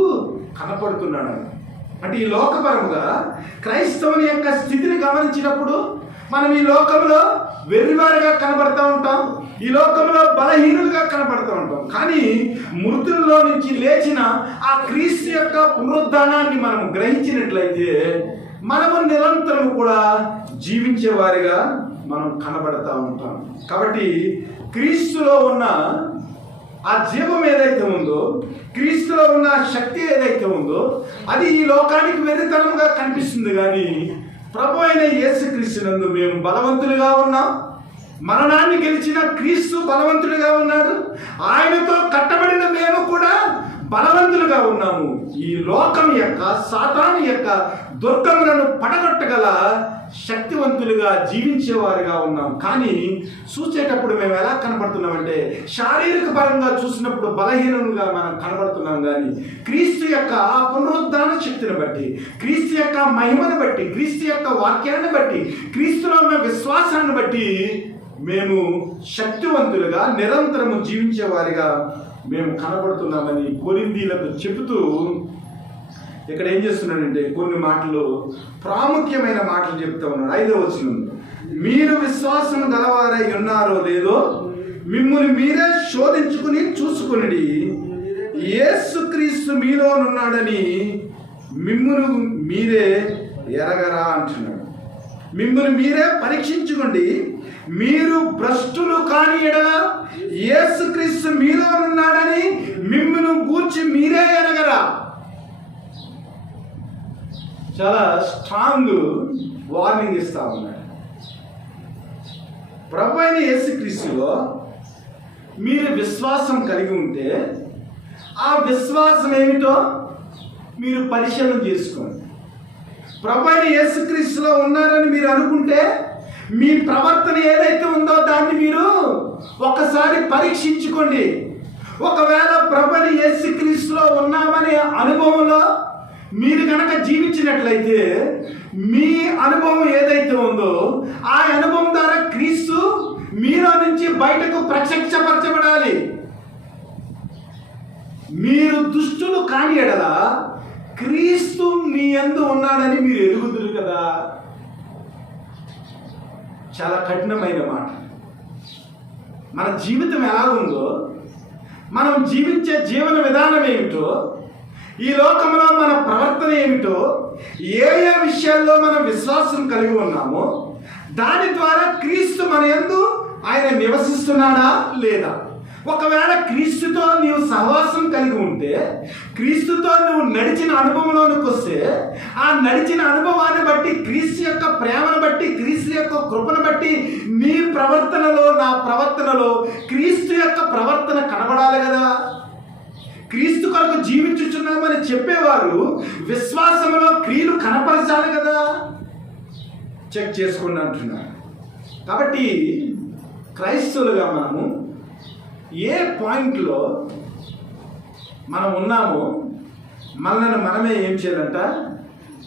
కనపడుతున్నాడు. అంటే ఈ లోకపరముగా క్రైస్తవుని యొక్క స్థితిని గమనించినప్పుడు మనం ఈ లోకంలో వెర్రివారిగా కనబడుతూ ఉంటాం, ఈ లోకంలో బలహీనులుగా కనబడుతూ ఉంటాం. కానీ మృతుల్లో నుంచి లేచిన ఆ క్రీస్తు యొక్క పునరుద్ధానాన్ని మనం గ్రహించినట్లయితే మనము నిరంతరం కూడా జీవించే వారిగా మనం కనబడతా ఉంటాం. కాబట్టి క్రీస్తులో ఉన్న ఆ జీవం ఏదైతే ఉందో, క్రీస్తులో ఉన్న శక్తి ఏదైతే ఉందో, అది ఈ లోకానికి వెర్రితనంగా కనిపిస్తుంది. కానీ ప్రభు అయిన యేసుక్రీస్తునందు మేము బలవంతులుగా ఉన్నాం. మరణాన్ని గెలిచిన క్రీస్తు బలవంతుడిగా ఉన్నాడు. ఆయనతో కట్టబడిన మేము కూడా బలవంతులుగా ఉన్నాము. ఈ లోకం యొక్క, సాతాను యొక్క దుర్గములను పడగొట్టగల శక్తివంతులుగా జీవించేవారుగా ఉన్నాం. కానీ చూసేటప్పుడు మేము ఎలా కనబడుతున్నామంటే, శారీరక పరంగా చూసినప్పుడు బలహీనంగా మనం కనబడుతున్నాం. కానీ క్రీస్తు యొక్క పునరుద్ధాన శక్తిని బట్టి, క్రీస్తు యొక్క మహిమను బట్టి, క్రీస్తు యొక్క వాక్యాన్ని బట్టి, క్రీస్తులో ఉన్న విశ్వాసాన్ని బట్టి మేము శక్తివంతులుగా నిరంతరము జీవించేవారిగా మేము కనబడుతున్నామని కొరింథీయులకు చెబుతూ ఇక్కడ ఏం చేస్తున్నాడంటే కొన్ని మాటలు, ప్రాముఖ్యమైన మాటలు చెప్తా ఉన్నాడు. 5వ వచనం, మీరు విశ్వాసం గలవారై ఉన్నారో లేదో మిమ్ముని మీరే శోధించుకుని చూసుకొనిడి, యేసుక్రీస్తు మీలోనున్నాడని మిమ్మును మీరే ఎరగరా అంటున్నాడు. మిమ్ముని మీరే పరీక్షించుకోండి, మీరు భ్రష్టులు కాని ఎడల యేసుక్రీస్తు మీలోనున్నాడని మిమ్మును గూర్చి మీరే ఎరగరా. చాలా స్ట్రాంగ్ వార్నింగ్ ఇస్తా ఉన్నాడు. ప్రభు అయిన యేసుక్రీస్తులో మీరు విశ్వాసం కలిగి ఉంటే ఆ విశ్వాసం ఏమిటో మీరు పరిశీలన చేసుకోండి. ప్రభు అయిన యేసుక్రీస్తులో ఉన్నారని మీరు అనుకుంటే మీ ప్రవర్తన ఏదైతే ఉందో దాన్ని మీరు ఒకసారి పరీక్షించుకోండి. ఒకవేళ ప్రభు అయిన యేసుక్రీస్తులో ఉన్నామనే అనుభవంలో మీరు కనుక జీవించినట్లయితే మీ అనుభవం ఏదైతే ఉందో ఆ అనుభవం ద్వారా క్రీస్తు మీలో నుంచి బయటకు ప్రత్యక్షపరచబడాలి. మీరు దుష్టులు కాని ఎడల క్రీస్తు మీ యందు ఉన్నాడని మీరు ఎరుగుదురు కదా. చాలా కఠినమైన మాట. మన జీవితం ఎలా ఉందో, మనం జీవించే జీవన విధానం ఏమిటో, ఈ లోకంలో మన ప్రవర్తన ఏమిటో, ఏ ఏ విషయాల్లో మనం విశ్వాసం కలిగి ఉన్నామో దాని ద్వారా క్రీస్తు మన యందు ఆయన నివసిస్తున్నాడా లేదా. ఒకవేళ క్రీస్తుతో నీవు సహవాసం కలిగి ఉంటే, క్రీస్తుతో నువ్వు నడిచిన అనుభవంలోనికి వస్తే, ఆ నడిచిన అనుభవాన్ని బట్టి, క్రీస్తు యొక్క ప్రేమను బట్టి, క్రీస్తు యొక్క కృపను బట్టి నీ ప్రవర్తనలో, నా ప్రవర్తనలో క్రీస్తు యొక్క ప్రవర్తన కనబడాలి కదా. క్రీస్తు కొరకు జీవించుచున్నామని చెప్పేవారు విశ్వాసంలో క్రియలు కనపరచాలి కదా. చెక్ చేసుకోండి అంటున్నారు. కాబట్టి క్రైస్తవులుగా మనము ఏ పాయింట్లో మనం ఉన్నామో మనల్ని మనమే ఏం చేయాలంట,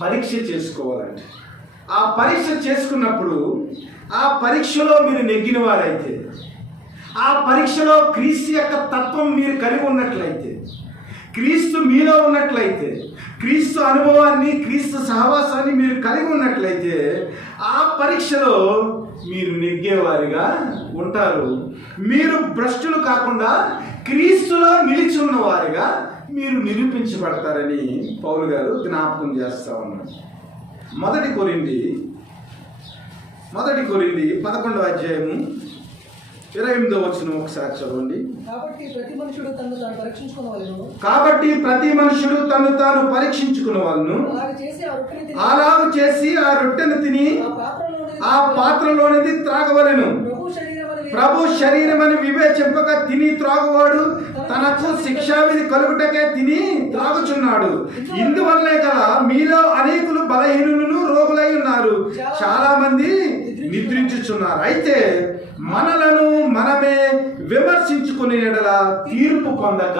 పరీక్ష చేసుకోవాలంట. ఆ పరీక్ష చేసుకున్నప్పుడు ఆ పరీక్షలో మీరు నెగ్గిన వారైతే, ఆ పరీక్షలో క్రీస్తు యొక్క తత్వం మీరు కలిగి ఉన్నట్లయితే, క్రీస్తు మీలో ఉన్నట్లయితే, క్రీస్తు అనుభవాన్ని, క్రీస్తు సహవాసాన్ని మీరు కలిగి ఉన్నట్లయితే ఆ పరీక్షలో మీరు నెగ్గేవారిగా ఉంటారు. మీరు భ్రష్టులు కాకుండా క్రీస్తులో నిలిచి ఉన్నవారిగా మీరు నిరూపించబడతారని పౌలు గారు జ్ఞాపకం చేస్తా ఉన్నారు. మొదటి కొరింథీ 11వ అధ్యాయము 28వ వచనం ఒకసారి చదవండి. కాబట్టి ప్రతి మనుషుడు తను తాను పరీక్షించుకున్నవాళ్ళను అలాగ చేసి ఆ రొట్టెను తిని ఆ పాత్రలోనిది త్రాగవలెను. ప్రభు శరీరమని వివేచింపక తిని త్రాగువాడు తనకు శిక్షావిధి కలుగుటకే తిని త్రాగుచున్నాడు. ఇందువల్లే కదా మీలో అనేకులు బలహీనులను రోగులై ఉన్నారు, చాలా మంది నిద్రించుచున్నారు. అయితే మనలను మనమే విమర్శించుకునే ఎడల తీర్పు పొందక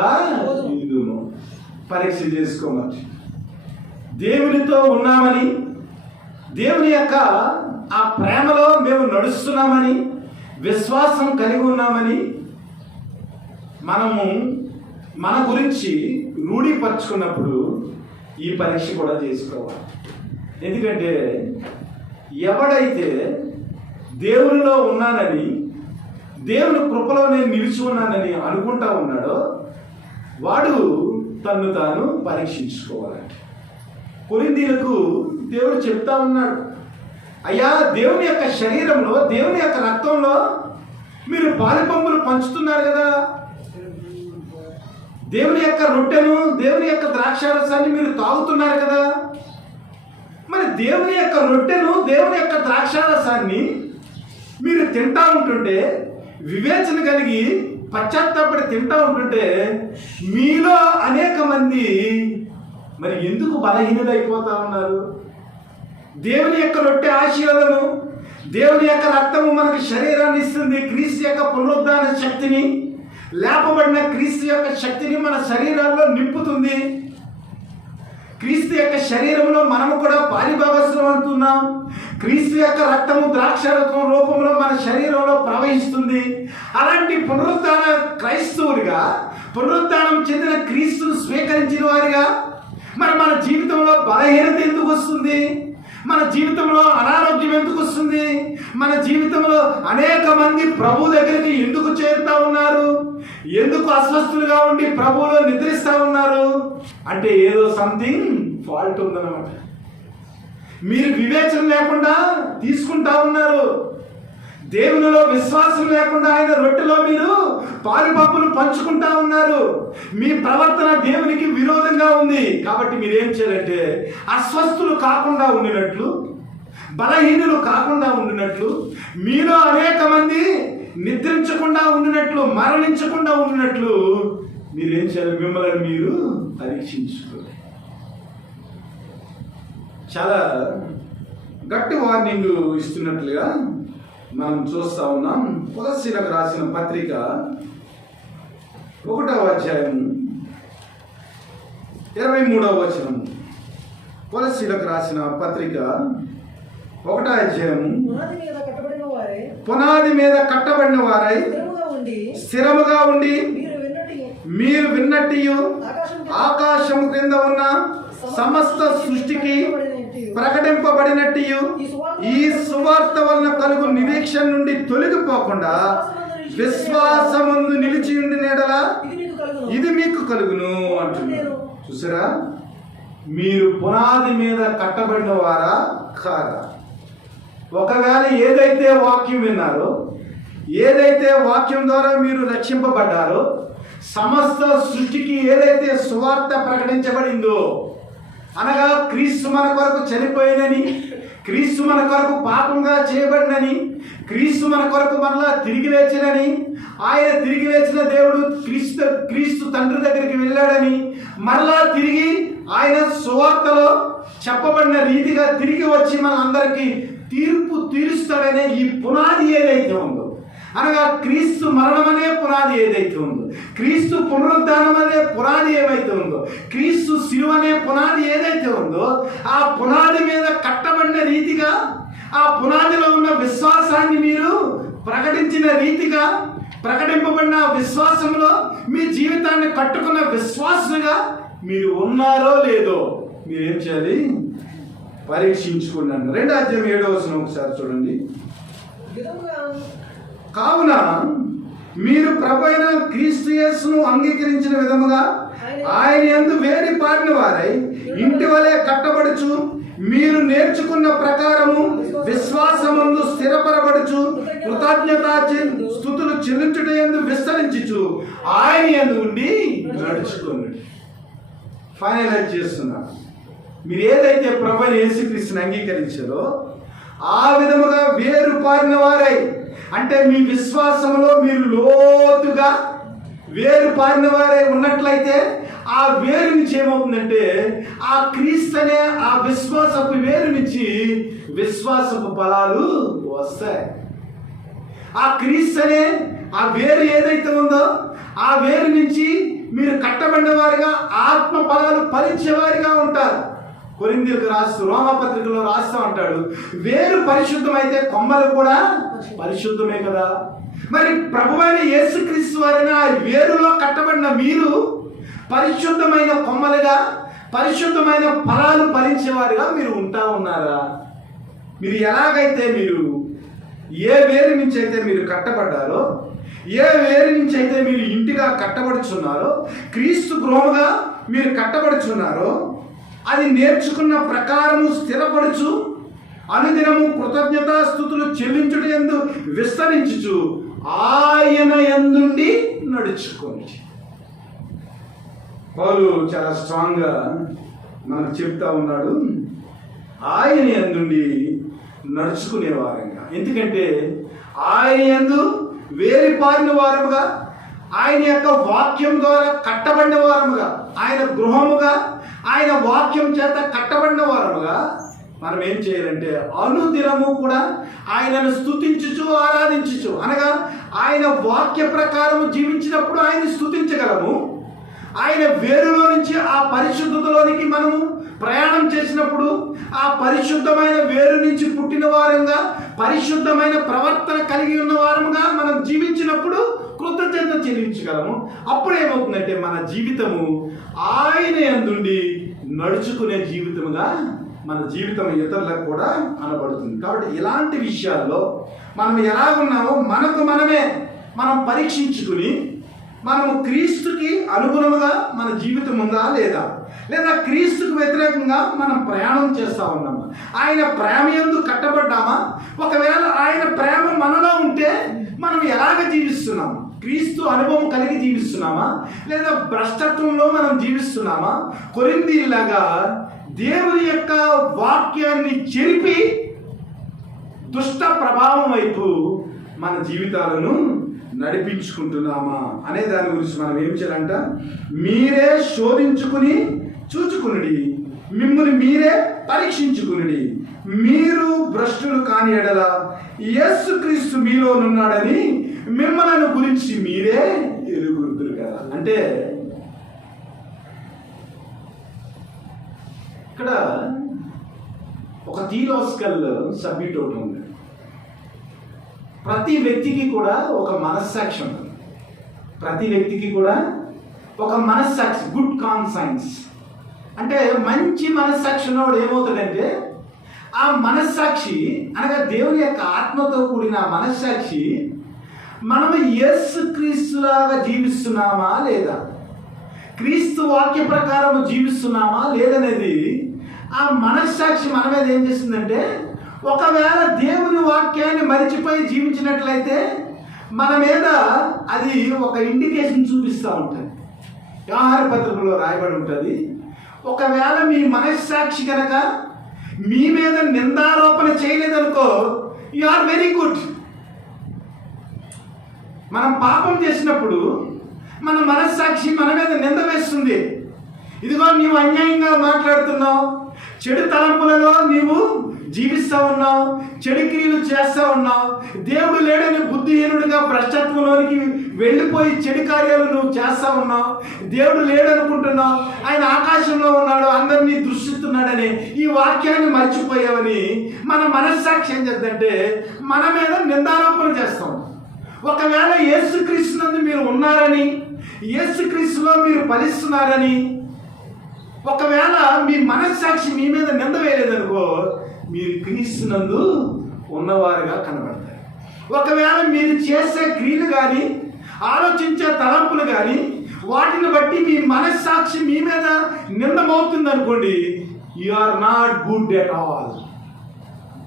ఇందును. పరీక్ష చేసుకోమని, దేవునితో ఉన్నామని, దేవుని యొక్క ఆ ప్రేమలో మేము నడుస్తున్నామని, విశ్వాసం కలిగి ఉన్నామని మనము మన గురించి రూఢీపరచుకున్నప్పుడు ఈ పరీక్ష కూడా చేసుకోవాలి. ఎందుకంటే ఎవడైతే దేవునిలో ఉన్నానని, దేవుని కృపలో నేను నిలిచి ఉన్నానని అనుకుంటా ఉన్నాడో వాడు తన్ను తాను పరీక్షించుకోవాలంట. కొరింథీయులకు దేవుడు చెప్తా ఉన్నాడు, అయ్యా దేవుని యొక్క శరీరంలో, దేవుని యొక్క రక్తంలో మీరు పాలుపంపులు పంచుతున్నారు కదా, దేవుని యొక్క రొట్టెను, దేవుని యొక్క ద్రాక్షారసాన్ని మీరు తాగుతున్నారు కదా. మరి దేవుని యొక్క రొట్టెను, దేవుని యొక్క ద్రాక్షారసాన్ని మీరు తింటా ఉంటుంటే, వివేచన కలిగి పశ్చాత్తాపడి తింటా ఉంటుంటే, మీలో అనేక మంది మరి ఎందుకు బలహీనులైపోతా ఉన్నారు? దేవుని యొక్క రొట్టె ఆశీర్వాదము, దేవుని యొక్క రక్తము మనకు శరీరాన్ని ఇస్తుంది. క్రీస్తు యొక్క పునరుద్ధాన శక్తిని, లేపబడిన క్రీస్తు యొక్క శక్తిని మన శరీరాల్లో నింపుతుంది. క్రీస్తు యొక్క శరీరంలో మనము కూడా పారిభాగస్వం అవుతున్నాం. క్రీస్తు యొక్క రక్తము ద్రాక్షారసం రూపంలో మన శరీరంలో ప్రవహిస్తుంది. అలాంటి పునరుద్ధాన క్రైస్తవులుగా, పునరుద్ధానం చెందిన క్రీస్తును స్వీకరించిన వారిగా మరి మన జీవితంలో బలహీనత ఎందుకు వస్తుంది? మన జీవితంలో అనారోగ్యం ఎందుకు వస్తుంది? మన జీవితంలో అనేక మంది ప్రభు దగ్గరికి ఎందుకు చేరుతా ఉన్నారు? ఎందుకు అస్వస్థులుగా ఉండి ప్రభువులో నిద్రిస్తూ ఉన్నారు? అంటే ఏదో సంథింగ్ ఫాల్ట్ ఉందన్నమాట. మీరు వివేచన లేకుండా తీసుకుంటా ఉన్నారు. దేవునిలో విశ్వాసం లేకుండా ఆయన రొట్టెలో మీరు పాలుపప్పులు పంచుకుంటా ఉన్నారు. మీ ప్రవర్తన దేవునికి విరోధంగా ఉంది. కాబట్టి మీరేం చేయాలంటే అస్వస్థులు కాకుండా ఉండినట్లు, బలహీనులు కాకుండా ఉండినట్లు, మీలో అనేక మంది నిద్రించకుండా ఉండినట్లు, మరణించకుండా ఉండినట్లు మీరేం చేయాలి? మిమ్మల్ని మీరు పరీక్షించుకోవాలి. చాలా గట్టి వార్నింగ్ ఇస్తున్నట్లుగా మనం చూస్తా ఉన్నాం. కొలస్సీలకు రాసిన పత్రిక 1వ అధ్యాయం 23వ వచనం. కొలస్సీలకు రాసిన పత్రిక 1వ అధ్యాయం, పునాది మీద కట్టబడిన వారై స్థిరముగా ఉండి మీరు విన్నట్టు ఆకాశం క్రింద ఉన్న సమస్త సృష్టికి ప్రకటింపబడినట్టు ఈ సువార్త వలన కలుగు నిరీక్షణ నుండి తొలగిపోకుండా విశ్వాసమందు నిలిచి ఉండి నేడలా ఇది మీకు కలుగును అంటున్నారు. చూసారా? మీరు పునాది మీద కట్టబడిన వారా కాదా? ఒకవేళ ఏదైతే వాక్యం విన్నారో, ఏదైతే వాక్యం ద్వారా మీరు రక్షింపబడ్డారో, సమస్త సృష్టికి ఏదైతే సువార్త ప్రకటించబడిందో, అనగా క్రీస్తు మన కొరకు చనిపోయినని, క్రీస్తు మన కొరకు పాపంగా చేయబడినని, క్రీస్తు మన కొరకు మరలా తిరిగి లేచినని, ఆయన తిరిగి లేచిన దేవుడు క్రీస్తు తండ్రి దగ్గరికి వెళ్ళాడని, మరలా తిరిగి ఆయన సువార్తలో చెప్పబడిన రీతిగా తిరిగి వచ్చి మన అందరికీ తీర్పు తీరుస్తాడనే ఈ పునాది ఏదైతే ఉందో, అనగా క్రీస్తు మరణం అనే పునాది ఏదైతే ఉందో, క్రీస్తు పునరుద్ధానం అనే పునాది ఏమైతే ఉందో, క్రీస్తు శిలువ అనే పునాది ఏదైతే ఉందో, ఆ పునాది మీద కట్టబడిన రీతిగా, ఆ పునాదిలో ఉన్న విశ్వాసాన్ని మీరు ప్రకటించిన రీతిగా, ప్రకటింపబడిన విశ్వాసంలో మీ జీవితాన్ని కట్టుకున్న విశ్వాసులుగా మీరు ఉన్నారో లేదో మీరేం చేయాలి? పరీక్షించుకున్నాను. 2వ అధ్యాయం 7వ వచనం ఒకసారి చూడండి. కావున మీరు ప్రభువైన క్రీస్తు యేసును అంగీకరించిన విధముగా ఆయన యందు వేరి పాడిన వారై ఇంటి వలె కట్టబడుచు, మీరు నేర్చుకున్న ప్రకారము విశ్వాసమందు స్థిరపరబడుచు, కృతజ్ఞతా స్తుతులు చెల్లించుట యందు విస్తరించుచు ఆయన యందు ఉండి నడుచుకోండి. ఫైనలైజ్ చేస్తున్నారు. మీరు ఏదైతే ప్రభువైన యేసుక్రీస్తుని అంగీకరించారో ఆ విధముగా వేరు పారిన వారై, అంటే మీ విశ్వాసంలో మీరు లోతుగా వేరు పారిన వారై ఉన్నట్లయితే ఆ వేరు నుంచి ఏమవుతుందంటే ఆ క్రీస్తు అనే ఆ విశ్వాసపు వేరు నుంచి విశ్వాసపు ఫలాలు వస్తాయి. ఆ క్రీస్తు అనే ఆ వేరు ఏదైతే ఉందో ఆ వేరు నుంచి మీరు కట్టబడిన వారిగా ఆత్మ ఫలాలు ఫలించేవారిగా ఉంటారు. కొరింథీయులకు రాస్తూ రోమాపత్రికలో రాస్తూ అంటాడు, వేరు పరిశుద్ధమైతే కొమ్మలు కూడా పరిశుద్ధమే కదా. మరి ప్రభువైన యేసుక్రీస్తు వారైన ఆ వేరులో కట్టబడిన మీరు పరిశుద్ధమైన కొమ్మలుగా, పరిశుద్ధమైన ఫలాలు ఫలించేవారుగా మీరు ఉంటా ఉన్నారా? మీరు ఎలాగైతే మీరు ఏ వేరు నుంచి అయితే మీరు కట్టబడ్డారో, ఏ వేరు నుంచి అయితే మీరు ఇంటిగా కట్టబడుచున్నారో, క్రీస్తు గృహముగా మీరు కట్టబడుచున్నారో, అది నేర్చుకున్న ప్రకారము స్థిరపడుచు, అనుదినము కృతజ్ఞతాస్తుతులు చెల్లించుట యందు విస్తరించుచు ఆయన యందుండి నడుచుకోండి. పౌలు చాలా స్ట్రాంగ్గా మనకు చెప్తా ఉన్నాడు, ఆయన యందుండి నడుచుకునేవారంగా. ఎందుకంటే ఆయన యందు వేరిపారిన వారముగా, ఆయన యొక్క వాక్యం ద్వారా కట్టబడిన వారముగా, ఆయన గృహముగా, ఆయన వాక్యం చేత కట్టబడిన వారముగా మనం ఏం చేయాలంటే అనుదినము కూడా ఆయనను స్తుతించుచు ఆరాధించుచు, అనగా ఆయన వాక్య ప్రకారము జీవించినప్పుడు ఆయన స్తుతించగలము. ఆయన వేరులో నుంచి ఆ పరిశుద్ధతలోనికి మనము ప్రయాణం చేసినప్పుడు ఆ పరిశుద్ధమైన వేరు నుంచి పుట్టిన వారంగా, పరిశుద్ధమైన ప్రవర్తన కలిగి ఉన్న వారముగా మనం జీవించినప్పుడు కృతజ్ఞత చెల్లించగలము. అప్పుడు ఏమవుతుందంటే మన జీవితము ఆయన యందుండి నడుచుకునే జీవితముగా మన జీవితం ఇతరులకు కూడా అనబడుతుంది. కాబట్టి ఇలాంటి విషయాల్లో మనం ఎలాగున్నామో మనం పరీక్షించుకుని మనము క్రీస్తుకి అనుగుణముగా మన జీవితం ఉందా లేదా, లేదా క్రీస్తుకు వ్యతిరేకంగా మనం ప్రయాణం చేస్తూ ఉన్నామా, ఆయన ప్రేమ యందు కట్టబడ్డామా, ఒకవేళ ఆయన ప్రేమ మనలో ఉంటే మనం ఎలాగ జీవిస్తున్నాము, క్రీస్తు అనుభవం కలిగి జీవిస్తున్నామా, లేదా భ్రష్టత్వంలో మనం జీవిస్తున్నామా, కొరింథీయులాగా దేవుని యొక్క వాక్యాన్ని చెరిపి దుష్ట ప్రభావం వైపు మన జీవితాలను నడిపించుకుంటున్నామా అనే దాని గురించి మనం ఏం చేయాలంట, మీరే శోధించుకుని చూచుకునుడి, మిమ్మల్ని మీరే పరీక్షించుకునుడి, మీరు భ్రష్టులు కాని ఎడల యేసుక్రీస్తు మీలోనున్నాడని మిమ్మల్ని గురించి మీరే ఎరుగుదురు కదా. అంటే ఇక్కడ ఒక థియలాజికల్ సబ్జెక్ట్ ఒకటి ఉంది. ప్రతి వ్యక్తికి కూడా ఒక మనస్సాక్షి ఉంటుంది. ప్రతి వ్యక్తికి కూడా ఒక మనస్సాక్షి, గుడ్ కాన్సైన్స్ అంటే మంచి మనస్సాక్షి ఉన్నవాడు ఏమవుతుందంటే ఆ మనస్సాక్షి అనగా దేవుని యొక్క ఆత్మతో కూడిన మనస్సాక్షి మనము యేసుక్రీస్తులాగా జీవిస్తున్నామా లేదా, క్రీస్తు వాక్య ప్రకారం జీవిస్తున్నామా లేదనేది ఆ మనస్సాక్షి మన మీద ఏం చేస్తుందంటే, ఒకవేళ దేవుని వాక్యాన్ని మరిచిపోయి జీవించినట్లయితే మన మీద అది ఒక ఇండికేషన్ చూపిస్తూ ఉంటుంది. వ్యవహార పత్రికలో రాయబడి ఉంటుంది, ఒకవేళ మీ మనస్సాక్షి కనుక మీ మీద నిందారోపణ చేయలేదనుకో, యు ఆర్ వెరీ గుడ్. మనం పాపం చేసినప్పుడు మన మనస్సాక్షి మన మీద నింద వేస్తుంది, ఇదిగో నీవు అన్యాయంగా మాట్లాడుతున్నావు, చెడు తలంపులలో నీవు జీవిస్తూ ఉన్నావు, చెడు క్రియలు చేస్తూ ఉన్నావు, దేవుడు లేడని బుద్ధిహీనుడిగా భ్రష్టత్వంలోనికి వెళ్ళిపోయి చెడు కార్యాలు నువ్వు చేస్తూ ఉన్నావు, దేవుడు లేడనుకుంటున్నావు, ఆయన ఆకాశంలో ఉన్నాడు అందరినీ దృష్టిస్తున్నాడని ఈ వాక్యాన్ని మర్చిపోయావని మన మనస్సాక్షి ఏం చేద్దంటే మన మీద నిందారోపణ చేస్తాం. ఒకవేళ యేసుక్రీస్తునందు మీరు ఉన్నారని, యేసుక్రీస్తులో మీరు ఫలిస్తున్నారని, ఒకవేళ మీ మనస్సాక్షి మీ మీద నింద వేయలేదనుకో, మీరు క్రీస్తునందు ఉన్నవారుగా కనబడతారు. ఒకవేళ మీరు చేసే క్రియలు కానీ ఆలోచించే తలంపులు కానీ వాటిని బట్టి మీ మనస్సాక్షి మీ మీద నిందమవుతుంది అనుకోండి, you are not good at all.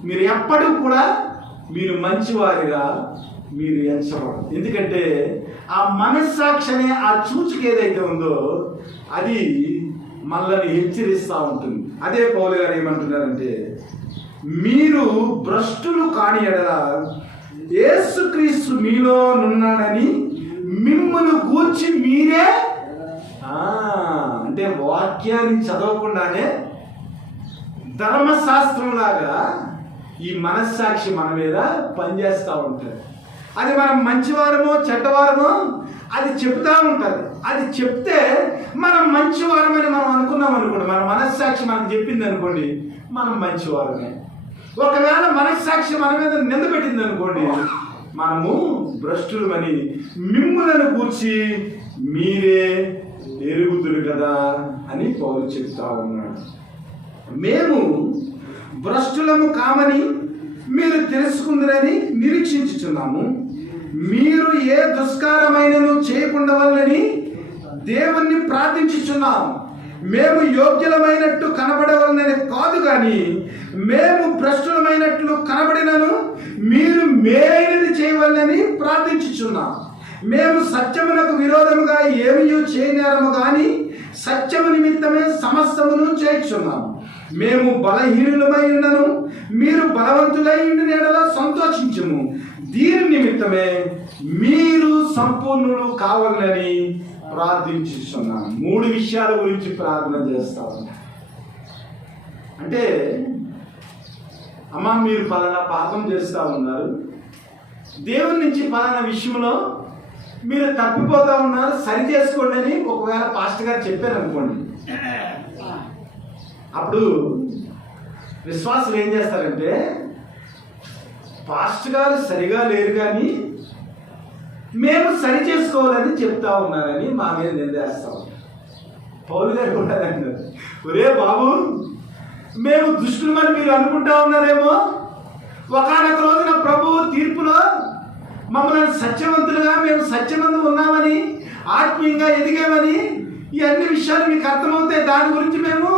మీరు ఎప్పుడూ కూడా మీరు మంచివారిగా మీరు ఎంచబడరు. ఎందుకంటే ఆ మనస్సాక్షి అనే ఆ సూచిక ఏదైతే ఉందో అది మనల్ని హెచ్చరిస్తూ ఉంటుంది. అదే పౌలు గారు ఏమంటున్నారంటే, మీరు భ్రష్టులు కాని ఎడల యేసుక్రీస్తు మీలోనున్నాడని మిమ్మల్ని గూర్చి మీరే అంటే వాక్యాన్ని చదవకుండానే ధర్మశాస్త్రంలాగా ఈ మనస్సాక్షి మన మీద పనిచేస్తూ ఉంటుంది. అది మనం మంచివారమో చెడ్డవారమో అది చెప్తా ఉంటుంది. అది చెప్తే మనం మంచివారమని మనం అనుకున్నాం అనుకోండి, మన మనస్సాక్షి మనకు చెప్పింది అనుకోండి, మనం మంచివారమే. ఒకవేళ మనస్సాక్షి మన మీద నింద పెట్టింది అనుకోండి, మనము భ్రష్టులమని మిమ్ములను కూర్చి మీరే ఎరుగుదురు కదా అని పౌలు చెప్తా ఉన్నాడు. మేము భ్రష్టులము కామని మీరు తెలుసుకుందరని నిరీక్షించుచున్నాము. మీరు ఏ దుష్కారమైనను చేయకుండా వల్లని దేవుణ్ణి ప్రార్థించుచున్నాము. మేము యోగ్యులమైనట్టు కనబడవలనని కాదు, కానీ మేము భ్రష్టులమైనట్లు కనబడినను మీరు మేలైనది చేయవలనని ప్రార్థించుచున్నాం. మేము సత్యమునకు విరోధముగా ఏమీ చేయనేరము కానీ సత్యము నిమిత్తమే సమస్తమును చేయుచున్నాము. మేము బలహీనులమై ఉన్నను మీరు బలవంతులై ఉండిన యెడల సంతోషించుము. దీని నిమిత్తమే మీరు సంపూర్ణులు కావాలని ప్రార్థించుచున్నాను. 3 విషయాల గురించి ప్రార్థన చేస్తాము. అంటే అమ్మ మీరు పలానా పాపం చేస్తూ ఉన్నారు, దేవుని నుంచి పలానా విషయంలో మీరు తప్పిపోతూ ఉన్నారు, సరి చేసుకోండి అని ఒకవేళ పాస్టర్ గారు చెప్పారు అనుకోండి. అప్పుడు విశ్వాసులు ఏం చేస్తారంటే పాస్టర్ గారు సరిగా లేరు కానీ మేము సరి చేసుకోవాలని చెప్తా ఉన్నారని మా మీద నిందేస్తాం. పౌలు గారు కూడా అన్నారు, ఒరే బాబు మేము దుష్టులమని మీరు అనుకుంటా ఉన్నారేమో, ఒకానొక రోజున ప్రభువు తీర్పులో మమ్మల్ని సత్యవంతులుగా మేము సత్యమందు ఉన్నామని ఆత్మీయంగా ఎదిగామని ఈ అన్ని విషయాలు మీకు అర్థమవుతాయి. దాని గురించి మేము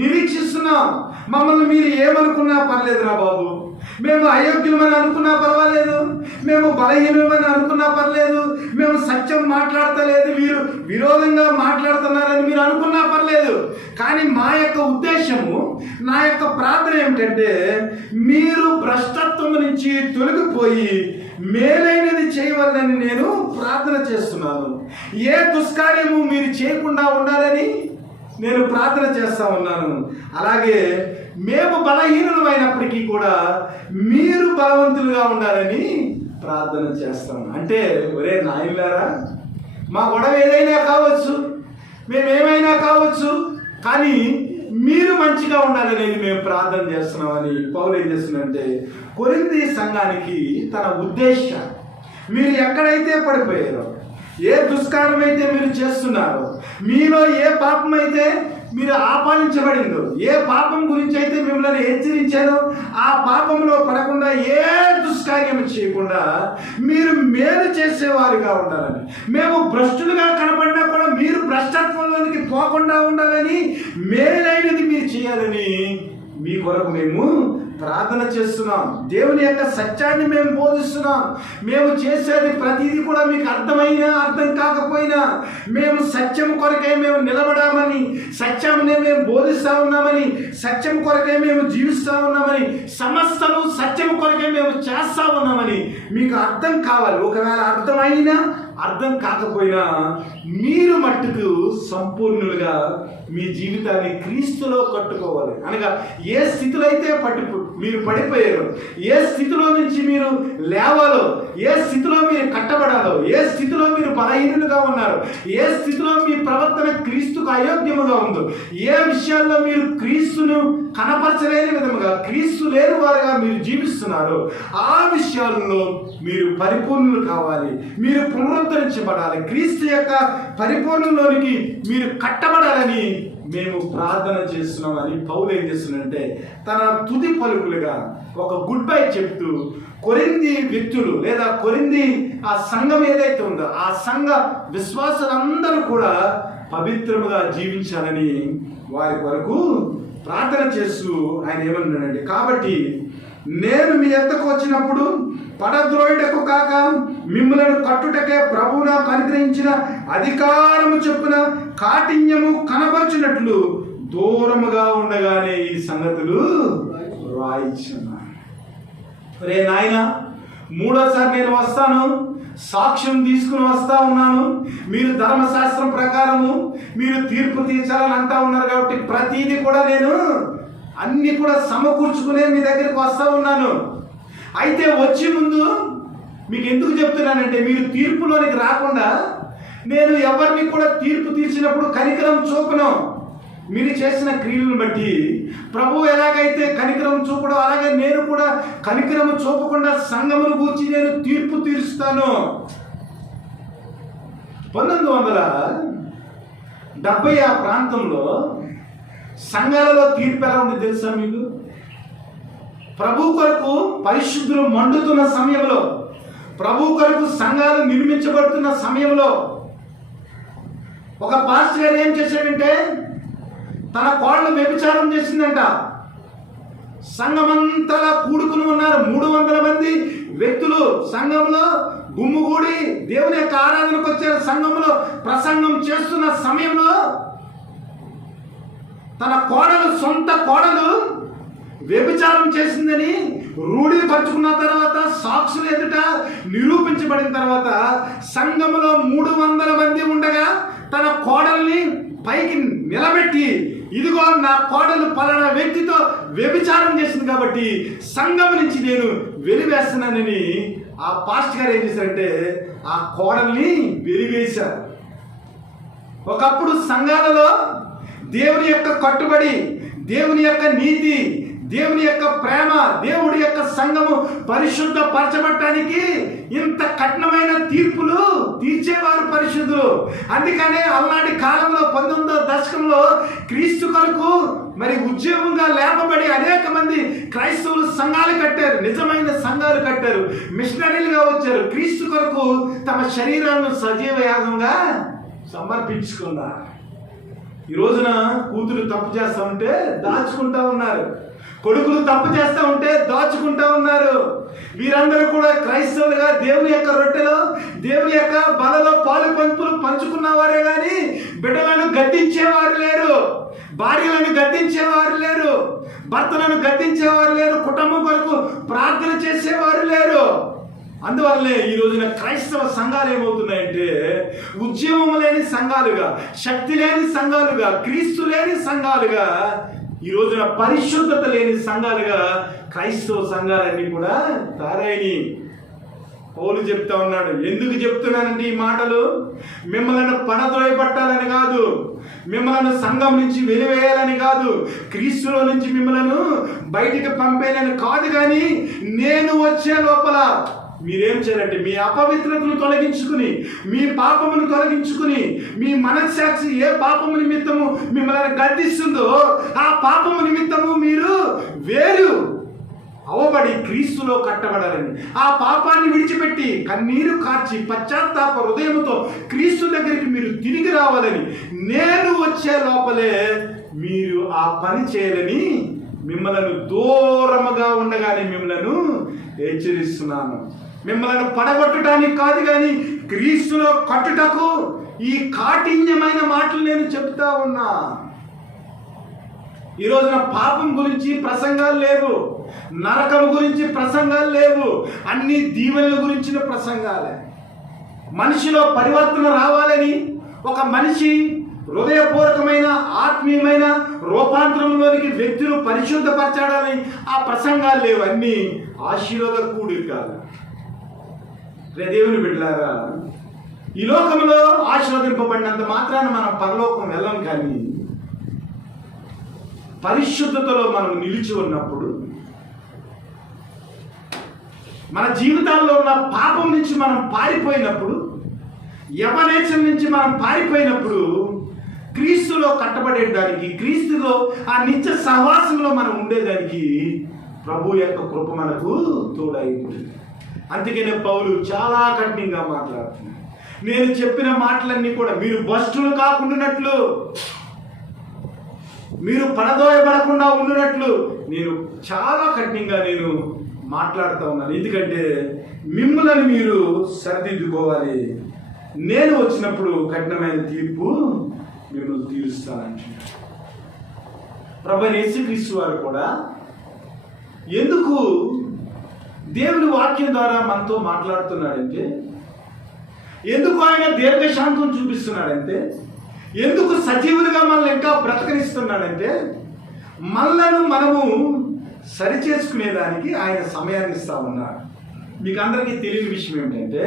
నిరీక్షిస్తున్నాం. మమ్మల్ని మీరు ఏమనుకున్నా పర్లేదురా బాబు, మేము అయోగ్యులమని అనుకున్నా పర్వాలేదు, మేము బలహీనమని అనుకున్నా పర్లేదు, మేము సత్యం మాట్లాడతలేదు మీరు విరోధంగా మాట్లాడుతున్నారని మీరు అనుకున్నా పర్లేదు. కానీ మా యొక్క ఉద్దేశము, నా యొక్క ప్రార్థన ఏమిటంటే మీరు భ్రష్టత్వం నుంచి తొలగిపోయి మేలైనది చేయవాలని నేను ప్రార్థన చేస్తున్నాను. ఏ దుష్కార్యము మీరు చేయకుండా ఉండాలని నేను ప్రార్థన చేస్తా ఉన్నాను. అలాగే మేము బలహీనులమైనప్పటికీ కూడా మీరు బలవంతులుగా ఉండాలని ప్రార్థన చేస్తాం. అంటే ఒరే నాయనలారా, మా గొడవ ఏదైనా కావచ్చు, మేమేమైనా కావచ్చు, కానీ మీరు మంచిగా ఉండాలనేది మేము ప్రార్థన చేస్తున్నామని పౌలు ఏం చేస్తున్నాడంటే కొరింథీ సంఘానికి తన ఉద్దేశం, మీరు ఎక్కడైతే పడిపోయారో, ఏ దుష్కారం అయితే మీరు చేస్తున్నారో, మీలో ఏ పాపం అయితే మీరు ఆపాదించబడిందో, ఏ పాపం గురించి అయితే మిమ్మల్ని హెచ్చరించారో ఆ పాపంలో పడకుండా ఏ దుష్కార్యం చేయకుండా మీరు మేలు చేసేవారుగా ఉండాలని, మేము భ్రష్టులుగా కనబడినా కూడా మీరు భ్రష్టత్వంలోనికి పోకుండా ఉండాలని, మేలైనది మీరు చేయాలని మీ కొరకు మేము ప్రార్థన చేస్తున్నాం. దేవుని యొక్క సత్యాన్ని మేము బోధిస్తున్నాం. మేము చేసేది ప్రతిదీ కూడా మీకు అర్థమైనా అర్థం కాకపోయినా మేము సత్యం కొరకే మేము నిలబడామని, సత్యాన్ని మేము బోధిస్తూ ఉన్నామని, సత్యం కొరకే మేము జీవిస్తూ ఉన్నామని, సమస్తము సత్యం కొరకే మేము చేస్తూ ఉన్నామని మీకు అర్థం కావాలి. ఒకవేళ అర్థమైనా అర్థం కాకపోయినా మీరు మట్టుకు సంపూర్ణులుగా మీ జీవితాన్ని క్రీస్తులో కట్టుకోవాలి. అనగా ఏ స్థితిలో అయితే మీరు పడిపోయారో, ఏ స్థితిలో నుంచి మీరు లేవాలో, ఏ స్థితిలో మీరు కట్టబడాలో, ఏ స్థితిలో మీరు బలహీనులుగా ఉన్నారో, ఏ స్థితిలో మీ ప్రవర్తన క్రీస్తుకు అయోగ్యముగా ఉందో, ఏ విషయాల్లో మీరు క్రీస్తును కనపరచలేని విధముగా క్రీస్తు లేని వారుగా మీరు జీవిస్తున్నారో ఆ విషయాల్లో మీరు పరిపూర్ణులు కావాలి. మీరు పునరుద్ధరించబడాలి. క్రీస్తు యొక్క పరిపూర్ణలోనికి మీరు కట్టబడాలని మేము ప్రార్థన చేస్తున్నామని పౌలు ఏం చేస్తున్నాడంటే తన తుది పలుకులుగా ఒక గుడ్ బై చెప్తూ కొరింథీ వ్యక్తులు లేదా కొరింథీ ఆ సంఘం ఏదైతే ఉందో ఆ సంఘ విశ్వాసులందరూ కూడా పవిత్రముగా జీవించాలని వారి వరకు ప్రార్థన చేస్తూ ఆయన ఏమన్నాడంటే, కాబట్టి నేను మీ ఎద్దకు వచ్చినప్పుడు పడద్రోయుటకు కాక మిమ్మలను కట్టుటకే ప్రభువు నాకు అనుగ్రహించిన అధికారము చొప్పున కాఠిన్యము కనపరచినట్లు దూరముగా ఉండగానే ఈ సంగతులు రాయించున్నాను. రే నాయన, 3వసారి నేను వస్తాను, సాక్ష్యం తీసుకుని వస్తా ఉన్నాను. మీరు ధర్మశాస్త్రం ప్రకారము మీరు తీర్పు తీర్చాలని అంటా ఉన్నారు కాబట్టి ప్రతిదీ కూడా నేను అన్ని కూడా సమకూర్చుకునే మీ దగ్గరికి వస్తా ఉన్నాను. అయితే వచ్చే ముందు మీకు ఎందుకు చెప్తున్నానంటే మీరు తీర్పులోనికి రాకుండా నేను ఎవరిని కూడా తీర్పు తీర్చినప్పుడు కనికరం చూపను. మీరు చేసిన క్రియలను బట్టి ప్రభువు ఎలాగైతే కనికరం చూపడో అలాగే నేను కూడా కనికరం చూపకుండా సంఘమును గూర్చి నేను తీర్పు తీరుస్తాను. 1970 ఆ ప్రాంతంలో సంఘాలలో తీర్పు ఎలా ఉంది తెలుసా మీకు? ప్రభు కొరకు పరిశుద్ధులు మండుతున్న సమయంలో, ప్రభు కొరకు సంఘాలు నిర్మించబడుతున్న సమయంలో ఒక పాస్టర్ గారు ఏం చేశాడంటే తన కోడలు వ్యభిచారం చేసిందంట. సంఘమంతా కూడుకుని ఉన్నారు, 300 మంది వ్యక్తులు సంఘంలో గుమ్ముగూడి దేవుని యొక్క ఆరాధనకు వచ్చారు. సంఘంలో ప్రసంగం చేస్తున్న సమయంలో తన కోడలు, సొంత కోడలు వ్యభిచారం చేసిందని రూఢీపరుచుకున్న తర్వాత, సాక్షులు ఎదుట నిరూపించబడిన తర్వాత, సంఘములో 300 మంది ఉండగా తన కోడల్ని పైకి నిలబెట్టి, ఇదిగో నా కోడలు పలానా వ్యక్తితో వ్యభిచారం చేసింది కాబట్టి సంఘం నుంచి నేను వెలివేస్తున్నానని ఆ పాస్టర్ గారు ఏం చేశారంటే ఆ కోడల్ని వెలివేశారు. ఒకప్పుడు సంఘాలలో దేవుని యొక్క కట్టుబడి, దేవుని యొక్క నీతి, దేవుని యొక్క ప్రేమ, దేవుడి యొక్క సంఘము పరిశుద్ధ పరచబట్టడానికి ఇంత కఠినమైన తీర్పులు తీర్చేవారు పరిశుద్ధులు. అందుకనే అలనాటి కాలంలో 19వ దశకంలో క్రీస్తు కొరకు మరి ఉద్యోగంగా లేపబడి అనేక మంది క్రైస్తవులు సంఘాలు కట్టారు, నిజమైన సంఘాలు కట్టారు, మిషనరీలుగా వచ్చారు. క్రీస్తు కొరకు తమ శరీరాలను సజీవ యాగంగా సమర్పించుకున్నారు. ఈ రోజున కూతురు తప్పు చేస్తా ఉంటే దాచుకుంటా ఉన్నారు, కొడుకులు తప్పు చేస్తూ ఉంటే దాచుకుంటా ఉన్నారు. వీరందరూ కూడా క్రైస్తవులుగా దేవుని యొక్క రొట్టెలో, దేవుని యొక్క బలలో పాలు పంచుకున్న వారే కానీ బిడ్డలను గద్దించేవారు లేరు, భార్యలను గద్దించేవారు లేరు, భర్తలను గద్దించేవారు లేరు, కుటుంబం కొరకు ప్రార్థన చేసేవారు లేరు. అందువల్లనే ఈ రోజున క్రైస్తవ సంఘాలు ఏమవుతున్నాయంటే ఉద్యమం లేని సంఘాలుగా, శక్తి లేని సంఘాలుగా, క్రీస్తు లేని సంఘాలుగా, ఈ రోజున పరిశుద్ధత లేని సంఘాలుగా క్రైస్తవ సంఘాలన్నీ కూడా తయారైనవి. పౌలు చెప్తా ఉన్నాడు. ఎందుకు చెప్తున్నానంటే ఈ మాటలు మిమ్మల్ని పడద్రోయబట్టాలని కాదు, మిమ్మల్ని సంఘం నుంచి వెలివేయాలని కాదు, క్రీస్తులో నుంచి మిమ్మల్ని బయటికి పంపేయాలని కాదు. కానీ నేను వచ్చే లోపల మీరేం చేయాలంటే మీ అపవిత్రతను తొలగించుకుని, మీ పాపమును తొలగించుకుని, మీ మనస్సాక్షి ఏ పాపము నిమిత్తము మిమ్మల్ని గద్దిస్తుందో ఆ పాపము నిమిత్తము మీరు వేరు అవబడి క్రీస్తులో కట్టబడాలని, ఆ పాపాన్ని విడిచిపెట్టి కన్నీరు కార్చి పశ్చాత్తాప హృదయముతో క్రీస్తు దగ్గరికి మీరు తిరిగి రావాలని, నేను వచ్చే లోపలే మీరు ఆ పని చేయాలని మిమ్మల్ని దూరముగా ఉండగానే మిమ్మల్ని హెచ్చరిస్తున్నాను. మిమ్మల్ని పడగొట్టడానికి కాదు, కానీ క్రీస్తులో కట్టుటకు ఈ కాఠిన్యమైన మాటలు నేను చెప్తా ఉన్నా. ఈ రోజున పాపం గురించి ప్రసంగాలు లేవు, నరకం గురించి ప్రసంగాలు లేవు, అన్ని దీవెనల గురించిన ప్రసంగాలే. మనిషిలో పరివర్తన రావాలని, ఒక మనిషి హృదయపూర్వకమైన ఆత్మీయమైన రూపాంతరంలోనికి వ్యక్తులు పరిశుద్ధపరచాలని ఆ ప్రసంగాలు లేవు. అన్నీ ఆశీర్వాద కూడికలు. దేవుని బిడ్డలారా, ఈ లోకంలో ఆశీర్వదింపబడినంత మాత్రాన మనం పరలోకం వెళ్ళం. కానీ పరిశుద్ధతలో మనం నిలిచి ఉన్నప్పుడు, మన జీవితాల్లో ఉన్న పాపం నుంచి మనం పారిపోయినప్పుడు, యవనేచం నుంచి మనం పారిపోయినప్పుడు, క్రీస్తులో కట్టబడేదానికి, క్రీస్తులో ఆ నిత్య సహవాసంలో మనం ఉండేదానికి ప్రభు యొక్క కృప మనకు తోడై ఉంటుంది. అందుకనే పౌలు చాలా కఠినంగా మాట్లాడుతున్నాడు. నేను చెప్పిన మాటలన్నీ కూడా మీరు భ్రష్టులు కాకుండానట్లు, మీరు పడదోయబడకుండా ఉండినట్లు నేను చాలా కఠినంగా నేను మాట్లాడుతూ ఉన్నాను. ఎందుకంటే మిమ్మల్ని మీరు సరిదిద్దుకోవాలి. నేను వచ్చినప్పుడు కఠినమైన తీర్పు మిమ్మల్ని తీరుస్తానంటున్నాడు. ప్రభువైన యేసుక్రీస్తు వారు కూడా ఎందుకు దేవుని వాక్యం ద్వారా మనతో మాట్లాడుతున్నాడంటే, ఎందుకు ఆయన దీర్ఘశాంతం చూపిస్తున్నాడంటే, ఎందుకు సజీవులుగా మనల్ని ఇంకా బ్రతకనిస్తున్నాడంటే, మనము సరిచేసుకునేదానికి ఆయన సమయాన్ని ఇస్తా ఉన్నాడు. మీకు అందరికీ తెలియని విషయం ఏమిటంటే,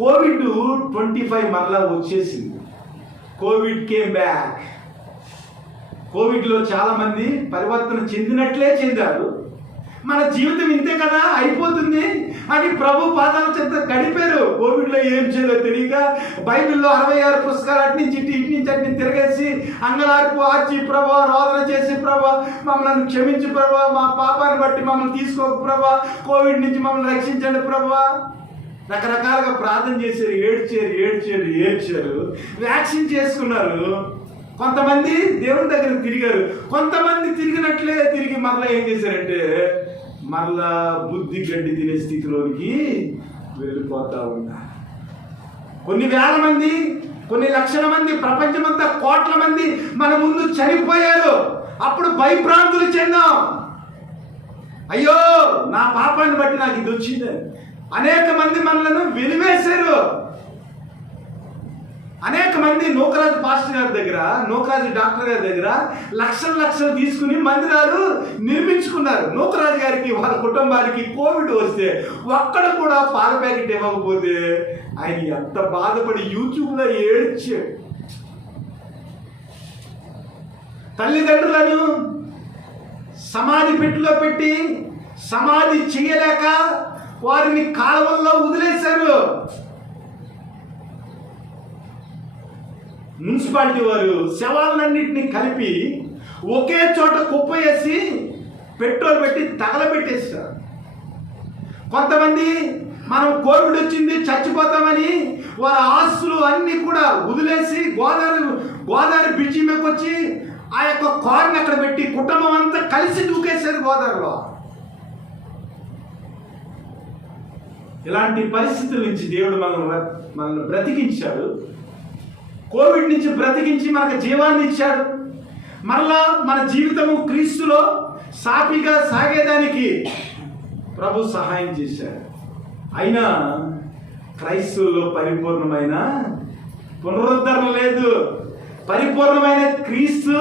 COVID-25 మరలా వచ్చేసింది. Covid came back. కోవిడ్లో చాలామంది పరివర్తన చెందినట్లే చెందారు. మన జీవితం ఇంతే కదా, అయిపోతుంది అని ప్రభు పాదాల చెంత గడిపారు. కోవిడ్లో ఏం చేయాలో తెలియక బైబిల్లో 66 పుస్తకాలు అటు నుంచి అటు తిరగేసి అంగలార్పు ఆర్చి ప్రభా, రోదన చేసి ప్రభా మమ్మల్ని క్షమించు ప్రభా, మా పాపాన్ని బట్టి మమ్మల్ని తీసుకోక ప్రభా, కోవిడ్ నుంచి మమ్మల్ని రక్షించండి ప్రభా, రకరకాలుగా ప్రార్థన చేశారు, ఏడ్చారు. వ్యాక్సిన్ చేసుకున్నారు. కొంతమంది దేవుని దగ్గర తిరిగారు, కొంతమంది తిరిగినట్లే తిరిగి మరలా ఏం చేశారంటే మరలా బుద్ధి గడ్డి తినే స్థితిలోనికి వెళ్ళిపోతా ఉన్నారు. కొన్ని వేల మంది, కొన్ని లక్షల మంది, ప్రపంచమంతా కోట్ల మంది మన ముందు చనిపోయారు. అప్పుడు భయభ్రాంతులు చెందాం. అయ్యో నా పాపాన్ని బట్టి నాకు ఇది వచ్చింది. అనేక మంది మనలను వెలివేశారు. అనేక మంది నూకరాజు పాస్టర్ గారి దగ్గర, నూకరాజు డాక్టర్ గారి దగ్గర లక్షలు తీసుకుని మందిరాలు నిర్మించుకున్నారు. నూకరాజు గారికి, వాళ్ళ కుటుంబానికి కోవిడ్ వస్తే ఒక్కడ కూడా పాల ప్యాకెట్ ఇవ్వకపోతే ఆయన ఎంత బాధపడి యూట్యూబ్లో ఏడ్చాడు. తల్లిదండ్రులను సమాధి పెట్టిలో పెట్టి సమాధి చేయలేక వారిని కాలువల్లో వదిలేశారు. మున్సిపాలిటీ వారు శవాలన్నింటినీ కలిపి ఒకే చోట కుప్ప వేసి పెట్రోల్ పెట్టి తగలబెట్టేస్తారు. కొంతమంది మనం కోవిడ్ వచ్చింది చచ్చిపోతామని వారి ఆస్తులు అన్నీ కూడా వదిలేసి గోదావరి బ్రిడ్జి మీదకి వచ్చి ఆ యొక్క కారుని అక్కడ పెట్టి కుటుంబం అంతా కలిసి దూకేశారు గోదావరిలో. ఇలాంటి పరిస్థితుల నుంచి దేవుడు మనల్ని బ్రతికించాడు. కోవిడ్ నుంచి బ్రతికించి మనకు జీవాన్ని ఇచ్చాడు. మరలా మన జీవితము క్రీస్తులో సాఫీగా సాగేదానికి ప్రభు సహాయం చేశాడు. అయినా క్రైస్తవుల్లో పరిపూర్ణమైన పునరుద్ధరణ లేదు. పరిపూర్ణమైన క్రీస్తు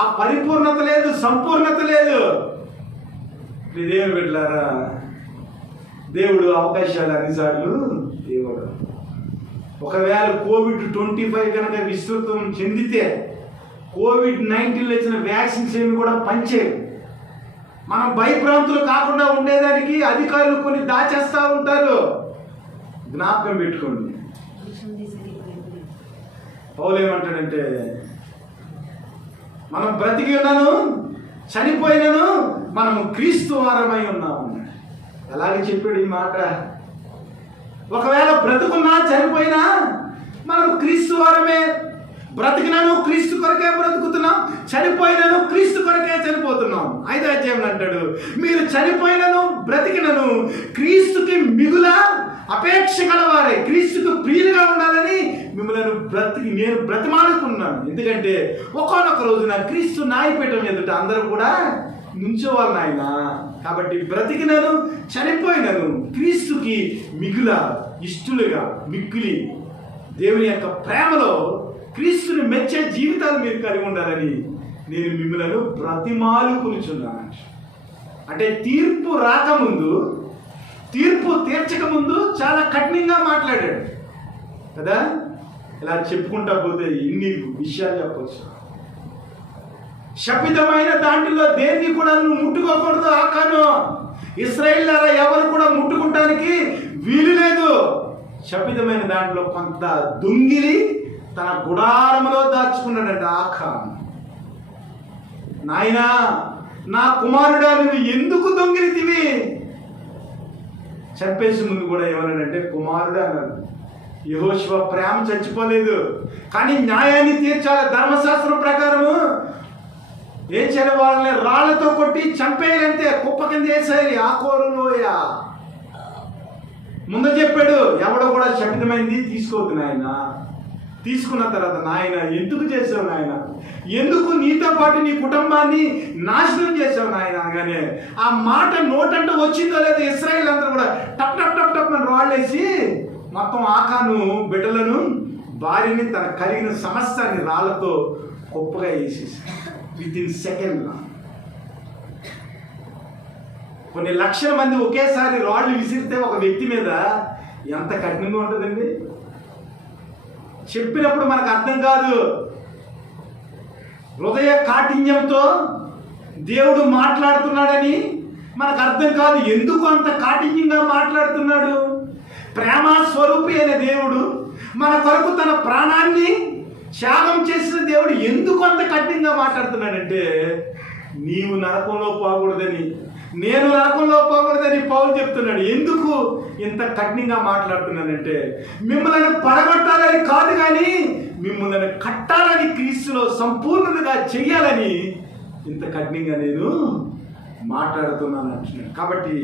ఆ పరిపూర్ణత లేదు, సంపూర్ణత లేదు. దేవుని బిడ్డలారా, దేవుడు అవకాశాలు అన్నిసార్లు దేవుడు. ఒకవేళ కోవిడ్-25 కనుక విస్తృతం చెందితే కోవిడ్-19 వచ్చిన వ్యాక్సిన్స్ ఏమి కూడా పనిచేయవు. మనం భయభ్రాంతులు కాకుండా ఉండేదానికి అధికారులు కొన్ని దాచేస్తూ ఉంటారు. జ్ఞాపకం పెట్టుకోండి. పౌలు ఏమంటాడంటే, మనం బ్రతికి ఉన్నాను, చనిపోయినాను, మనము క్రీస్తు వారమై ఉన్నాము. ఎలాగే చెప్పాడు ఈ మాట. ఒకవేళ బ్రతుకున్నా చనిపోయినా మనం క్రీస్తు వారమే. బ్రతికినాను క్రీస్తు కొరకే బ్రతుకుతున్నాం, చనిపోయినాను క్రీస్తు కొరకే చనిపోతున్నాం. 5వ అధ్యాయంలో అంటాడు, మీరు చనిపోయినను బ్రతికినను క్రీస్తుకి మిగుల అపేక్ష గలవారే, క్రీస్తుకు ప్రియులుగా ఉండాలని మిమ్మల్ని నేను బ్రతిమాలుకున్నాను. ఎందుకంటే ఒకానొక రోజున క్రీస్తు న్యాయపీఠం ఎదుట అందరూ కూడా నుంచోవాలి ఆయన. కాబట్టి బ్రతికినను చనిపోయినను క్రీస్తుకి మిగుల ఇష్టలుగా మిక్కిలి దేవుని యొక్క ప్రేమలో క్రీస్తుని మెచ్చే జీవితాలు మీరు కలిగి ఉండాలని నేను మిమ్మల్ని బ్రతిమాలుకునిచున్నాను. అంటే తీర్పు రాకముందు, తీర్పు తీర్చక ముందు చాలా కఠినంగా మాట్లాడాడు కదా. ఇలా చెప్పుకుంటా పోతే ఇన్ని విషయాలు చెప్పవచ్చు. శపితమైన దాంట్లో దేన్ని కూడా నువ్వు ముట్టుకోకూడదు. ఆకాను ఇశ్రాయేలులారా ఎవరు కూడా ముట్టుకుంటానికి వీలు లేదు. శపితమైన దాంట్లో కొంత దొంగిలి తన గుడారములో దాచుకున్నాడంట ఆకాను. నాయనా, నా కుమారుడా, నువ్వు ఎందుకు దొంగిలితివి? చంపేసి ముందు కూడా ఏమన్నాడంటే కుమారుడు అన్నాడు. యెహోషువ ప్రేమ చచ్చిపోలేదు, కానీ న్యాయాన్ని తీర్చాలి. ధర్మశాస్త్రం ప్రకారము ఏం చేయాలి? వాళ్ళని రాళ్లతో కొట్టి చంపేయాలంటే, కుప్ప కింద వేసేయాలి. ఆ కోరులోయ ముందు చెప్పాడు, ఎవడో కూడా శపితమైంది తీసుకోవద్దు నాయన. తీసుకున్న తర్వాత, నాయన ఎందుకు చేసావు నాయన, ఎందుకు నీతో పాటు నీ కుటుంబాన్ని నాశనం చేసావు నాయన అనగానే ఆ మాట నోటంటే వచ్చిందో లేదో ఇశ్రాయేల్ అందరూ కూడా టప్ టప్ టప్ టప్ అని రాళ్ళేసి మొత్తం ఆకాను బిడ్డలను, భార్యని, తన కలిగిన సమస్తాన్ని రాళ్లతో కుప్పగా వేసేసి విత్ ఇన్ సెకండ్. కొన్ని లక్షల మంది ఒకేసారి రాళ్ళు విసిరితే ఒక వ్యక్తి మీద ఎంత కఠినంగా ఉంటుందండి. చెప్పినప్పుడు మనకు అర్థం కాదు. హృదయ కాఠిన్యంతో దేవుడు మాట్లాడుతున్నాడని మనకు అర్థం కాదు. ఎందుకు అంత కాఠిన్యంగా మాట్లాడుతున్నాడు? ప్రేమ స్వరూపి అయిన దేవుడు, మన కొరకు తన ప్రాణాన్ని త్యాగం చేసిన దేవుడు ఎందుకు అంత కఠినంగా మాట్లాడుతున్నాడంటే, నీవు నరకంలో పోకూడదని, నేను నరకంలో పోకూడదని పౌలు చెప్తున్నాడు. ఎందుకు ఇంత కఠినంగా మాట్లాడుతున్నానంటే, మిమ్మల్ని పడగొట్టాలని కాదు, కానీ మిమ్మల్ని కట్టాలని, క్రీస్తులో సంపూర్ణంగా చెయ్యాలని ఇంత కఠినంగా నేను మాట్లాడుతున్నాను అంటున్నాడు. కాబట్టి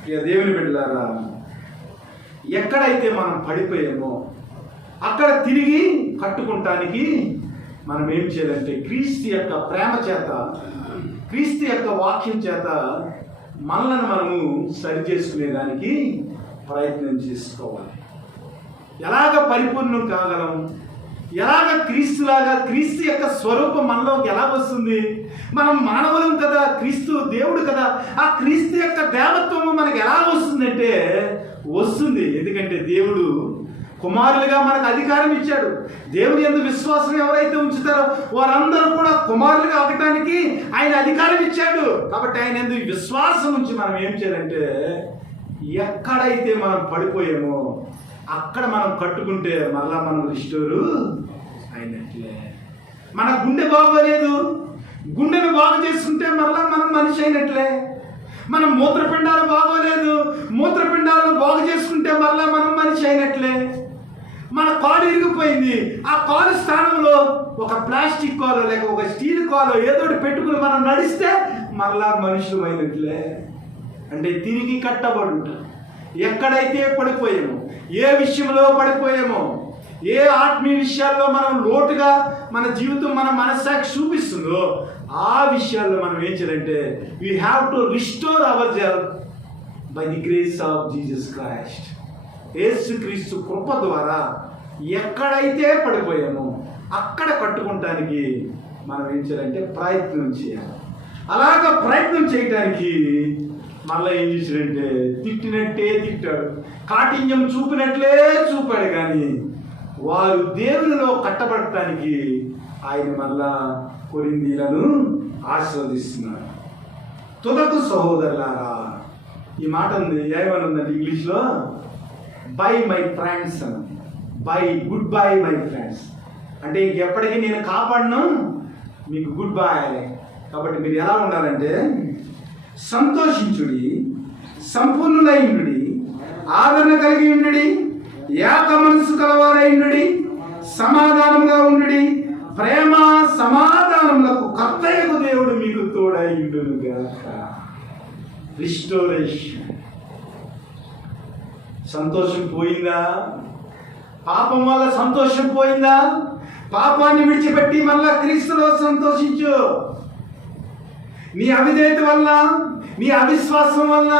ప్రియ దేవుని బిడ్డలారా, ఎక్కడైతే మనం పడిపోయామో అక్కడ తిరిగి కట్టుకుంటానికి మనం ఏం చేయాలంటే క్రీస్తు యొక్క ప్రేమ చేత, క్రీస్తు యొక్క వాక్యం చేత మనలను మనము సరి చేసుకునేదానికి ప్రయత్నం చేసుకోవాలి. ఎలాగ పరిపూర్ణం కాగలం? ఎలాగ క్రీస్తులాగా, క్రీస్తు యొక్క స్వరూపం మనలోకి ఎలా వస్తుంది? మనం మానవులం కదా, క్రీస్తు దేవుడు కదా. ఆ క్రీస్తు యొక్క దేవత్వము మనకు ఎలా వస్తుందంటే వస్తుంది. ఎందుకంటే దేవుడు కుమారులుగా మనకు అధికారం ఇచ్చాడు. దేవుని యందు విశ్వాసం ఎవరైతే ఉంచుతారో వారందరూ కూడా కుమారులుగా అవటానికి ఆయన అధికారం ఇచ్చాడు. కాబట్టి ఆయన యందు విశ్వాసం ఉంచి మనం ఏం చేయాలంటే ఎక్కడైతే మనం పడిపోయామో అక్కడ మనం కట్టుకుంటే మరలా మనం రిస్టోరు అయినట్లే. మన గుండె బాగోలేదు, గుండెను బాగు చేసుకుంటే మరలా మనం మనిషి అయినట్లే. మన మూత్రపిండాలు బాగోలేదు, మూత్రపిండాలను బాగు చేసుకుంటే మరలా మనం మనిషి అయినట్లే. మన కాలు ఇరిగిపోయింది, ఆ కాలు స్థానంలో ఒక ప్లాస్టిక్ కాలో లేక ఒక స్టీల్ కాలో ఏదో పెట్టుకుని మనం నడిస్తే మరలా మనుషులు అయినట్లే. అంటే తిరిగి కట్టబడి ఉంటాం. ఎక్కడైతే పడిపోయామో, ఏ విషయంలో పడిపోయామో, ఏ ఆత్మీయ విషయాల్లో మనం లోటుగా మన జీవితం మన మనస్సాక్షి చూపిస్తుందో ఆ విషయాల్లో మనం ఏం చేయాలంటే we have to restore our self by the grace of Jesus Christ. యేసుక్రీస్తు కృప ద్వారా ఎక్కడైతే పడిపోయామో అక్కడ కట్టుకుంటానికి మనం ఏం చేయాలంటే ప్రయత్నం చేయాలి. అలాగ ప్రయత్నం చేయడానికి మళ్ళీ ఏం చేశాడంటే తిట్టినట్టే తిట్టాడు, కాఠిన్యం చూపినట్లే చూపాడు. కానీ వారు దేవునిలో కట్టబడటానికి ఆయన మళ్ళా కొరింథీయులను ఆశీర్వదిస్తున్నారు. తుదకు సహోదరులారా, ఈ మాట ఉంది, ఏమని ఉందంటే ఇంగ్లీష్లో బై మై ఫ్రెండ్స్ అని. By good bye my friends అంటే ఇంకెప్పటికీ నేను కాపాడను, మీకు గుడ్ బై. కాబట్టి మీరు ఎలా ఉండాలంటే సంతోషించుడి, సంపూర్ణులైండుడి, ఆదరణ కలిగి ఉండుడి, ఏక మనసు కలవారైండుడి, సమాధానంగా ఉండుడి, ప్రేమ సమాధానములకు కర్తయ్యకు దేవుడు మీకు తోడైండునుగాక. రిస్టోరేషన్. సంతోషం పోయిందా? పాపం వల్ల సంతోషం పోయిందా? పాపాన్ని విడిచిపెట్టి మళ్ళా క్రీస్తులో సంతోషించు. నీ అవిధేయత వల్ల, నీ అవిశ్వాసం వల్ల,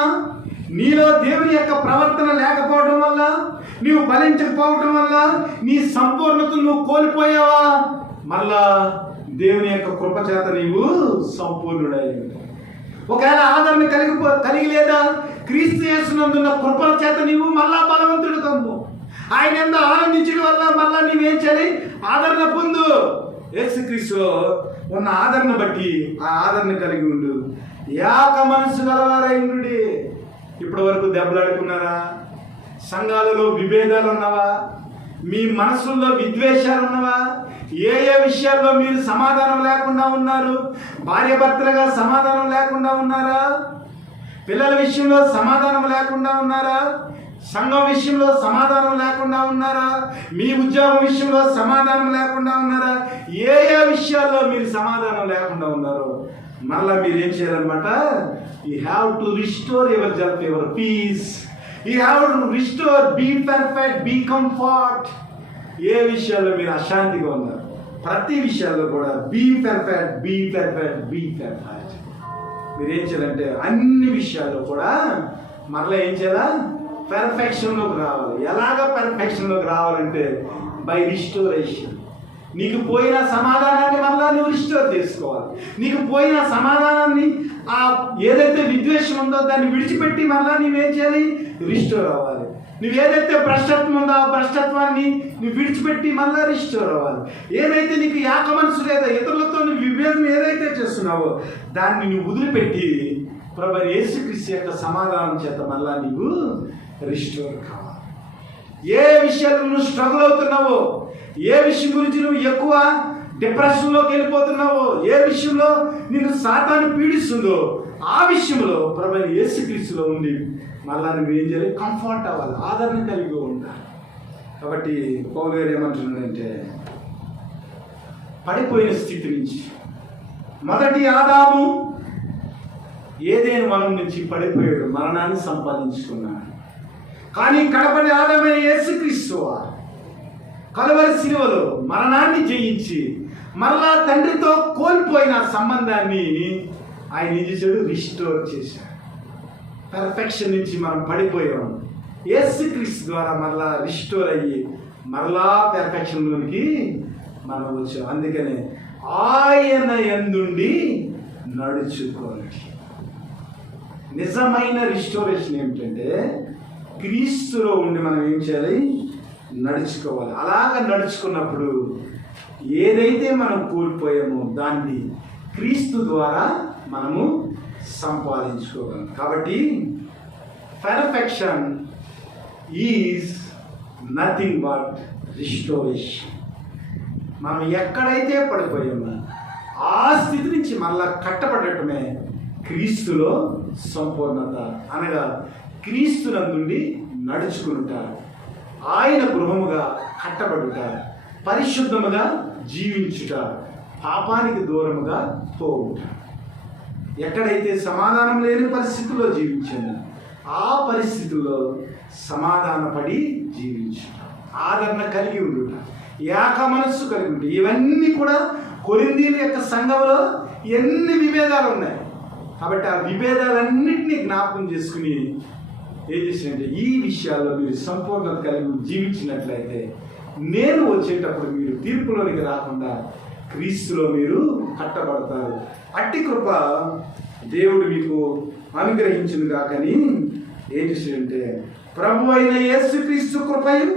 నీలో దేవుని యొక్క ప్రవర్తన లేకపోవడం వల్ల, నీవు ఫలించకపోవడం వల్ల నీ సంపూర్ణతను నువ్వు కోల్పోయావా? మళ్ళా దేవుని యొక్క కృప చేత నీవు సంపూర్ణుడై. ఒకవేళ ఆదరణ కలిగి లేదా క్రీస్తు యేసునందున్న కృపల చేత నీవు మళ్ళా బలవంతుడు కమ్ము. ఆయన ఎంత ఆనందించడం వల్ల మళ్ళా నీవేం చేయాలి? ఆదరణ పొందు. యేసుక్రీస్తులో ఉన్న ఆదరణ బట్టి ఆ ఆదరణ కలిగి ఉండు. ఏక మనసు గలవారైండు. ఇప్పటి వరకు దెబ్బలాడుకున్నారా? సంఘాలలో విభేదాలు ఉన్నవా? మీ మనసుల్లో విద్వేషాలు ఉన్నవా? ఏ ఏ విషయాల్లో మీరు సమాధానం లేకుండా ఉన్నారు? భార్య భర్తలుగా సమాధానం లేకుండా ఉన్నారా? పిల్లల విషయంలో సమాధానం లేకుండా ఉన్నారా? సంఘం విషయంలో సమాధానం లేకుండా ఉన్నారా? మీ ఉద్యోగం విషయంలో సమాధానం లేకుండా ఉన్నారా? ఏ ఏ విషయాల్లో మీరు సమాధానం లేకుండా ఉన్నారో మరలా మీరు ఏం చేయాలన్నమాట? You have to restore yourself, your peace. You have to restore, be perfect, be comfort. ఏ విషయాల్లో మీరు అశాంతిగా ఉన్నారు ప్రతి విషయాల్లో కూడా be perfect, be perfect, be perfect. మీరు ఏం చేయాలంటే అన్ని విషయాల్లో కూడా మరలా ఏం చేయాలా? పెర్ఫెక్షన్లోకి రావాలి. ఎలాగ పెర్ఫెక్షన్లోకి రావాలంటే బై రిస్టోరేషన్. నీకు పోయిన సమాధానాన్ని మళ్ళా నువ్వు రిస్టోర్ చేసుకోవాలి. నీకు పోయిన సమాధానాన్ని, ఆ ఏదైతే విద్వేషం ఉందో దాన్ని విడిచిపెట్టి మళ్ళా నువ్వేం చేయాలి? రిస్టోర్ అవ్వాలి. నువ్వు ఏదైతే భ్రష్టత్వం ఉందో ఆ భ్రష్టత్వాన్ని నువ్వు విడిచిపెట్టి మళ్ళా రిస్టోర్ అవ్వాలి. ఏదైతే నీకు ఏక మనసు లేదా ఇతరులతో నువ్వు విభేదం ఏదైతే చేస్తున్నావో దాన్ని నువ్వు వదిలిపెట్టి ప్రభువైన యేసుక్రీస్తు యొక్క సమాధానం చేత మళ్ళా నీవు రిస్టోర్ కావాలి. ఏ విషయాలు నువ్వు స్ట్రగుల్ అవుతున్నావో, ఏ విషయం గురించి నువ్వు ఎక్కువ డిప్రెషన్లోకి వెళ్ళిపోతున్నావో, ఏ విషయంలో నిన్ను సాతాను పీడిస్తుందో ఆ విషయంలో ప్రభువైన యేసుక్రీస్తులో ఉండి మళ్ళా నువ్వు ఏం చేయాలి? కంఫర్ట్ అవ్వాలి, ఆదరణ కలిగి ఉండాలి. కాబట్టి పౌలు గారు ఏమంటున్నాడంటే పడిపోయిన స్థితి నుంచి మొదటి ఆదాము ఏదేను వనం నుంచి పడిపోయాడు, మరణాన్ని సంపాదించుకున్నాడు. కానీ కడపడి ఆదమైన యేసుక్రీస్తు వారు కలువరి శిలువలో మరణాన్ని జయించి మరలా తండ్రితో కోల్పోయిన సంబంధాన్ని ఆయన ఏం చేశాడు? రిస్టోర్ చేశాడు. పర్ఫెక్షన్ నుంచి మనం పడిపోయాం, యేసుక్రీస్తు ద్వారా మరలా రిస్టోర్ అయ్యి మరలా పెర్ఫెక్షన్లోనికి మనం వచ్చాం. అందుకనే ఆయన యందుండి నడుచుకోవాలి. నిజమైన రిస్టోరేషన్ ఏమిటంటే క్రీస్తులో ఉండి మనం ఏం చేయాలి? నడుచుకోవాలి. అలాగ నడుచుకున్నప్పుడు ఏదైతే మనం కోల్పోయామో దాన్ని క్రీస్తు ద్వారా మనము సంపాదించుకోగలం. కాబట్టి perfection is nothing but restoration. మనం ఎక్కడైతే పడిపోయామో ఆ స్థితి నుంచి మళ్ళా కట్టబడటమే క్రీస్తులో సంపూర్ణత. అనగా క్రీస్తునందుండి నడుచుకుంటారు, ఆయన గృహముగా కట్టబడుట, పరిశుద్ధముగా జీవించుట, పాపానికి దూరముగా పోవుట. ఎక్కడైతే సమాధానం లేని పరిస్థితుల్లో జీవించామో ఆ పరిస్థితుల్లో సమాధానపడి జీవించుట, ఆదరణ కలిగి ఉండుట, ఏక మనస్సు కలిగి ఉంటే ఇవన్నీ కూడా కొరింథీయుల యొక్క సంఘంలో ఎన్ని విభేదాలు ఉన్నాయి. కాబట్టి ఆ విభేదాలన్నింటినీ జ్ఞాపకం చేసుకుని ఏం చేసినట్టే ఈ విషయాల్లో మీరు సంపూర్ణత కలిగి జీవించినట్లయితే నేను వచ్చేటప్పుడు మీరు తీర్పులోనికి రాకుండా క్రీస్తులో మీరు కట్టబడతారు. అట్టి కృప దేవుడు మీకు అనుగ్రహించును గాకని ఏం చేసినంటే ప్రభు అయిన యేసుక్రీస్తు కృపయు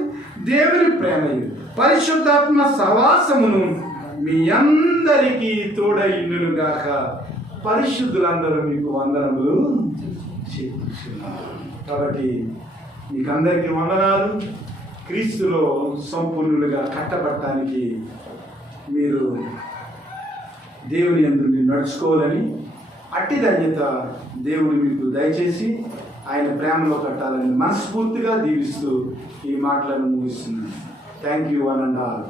దేవుని ప్రేమయు పరిశుద్ధాత్మ సహవాసమును మీ అందరికీ తోడైండును గాక. పరిశుద్ధులందరూ మీకు వందనములు చెప్పుచున్నారు. కాబట్టి మీకు అందరికీ వందనాలు. క్రీస్తులో సంపూర్ణులుగా కట్టబడటానికి మీరు దేవుని యందు నడుచుకోవాలని, అట్టి ధన్యత దేవుడు మీకు దయచేసి ఆయన ప్రేమలో కట్టాలని మనస్ఫూర్తిగా దీవిస్తూ ఈ మాటలను ముగిస్తున్నాను. Thank you one and all.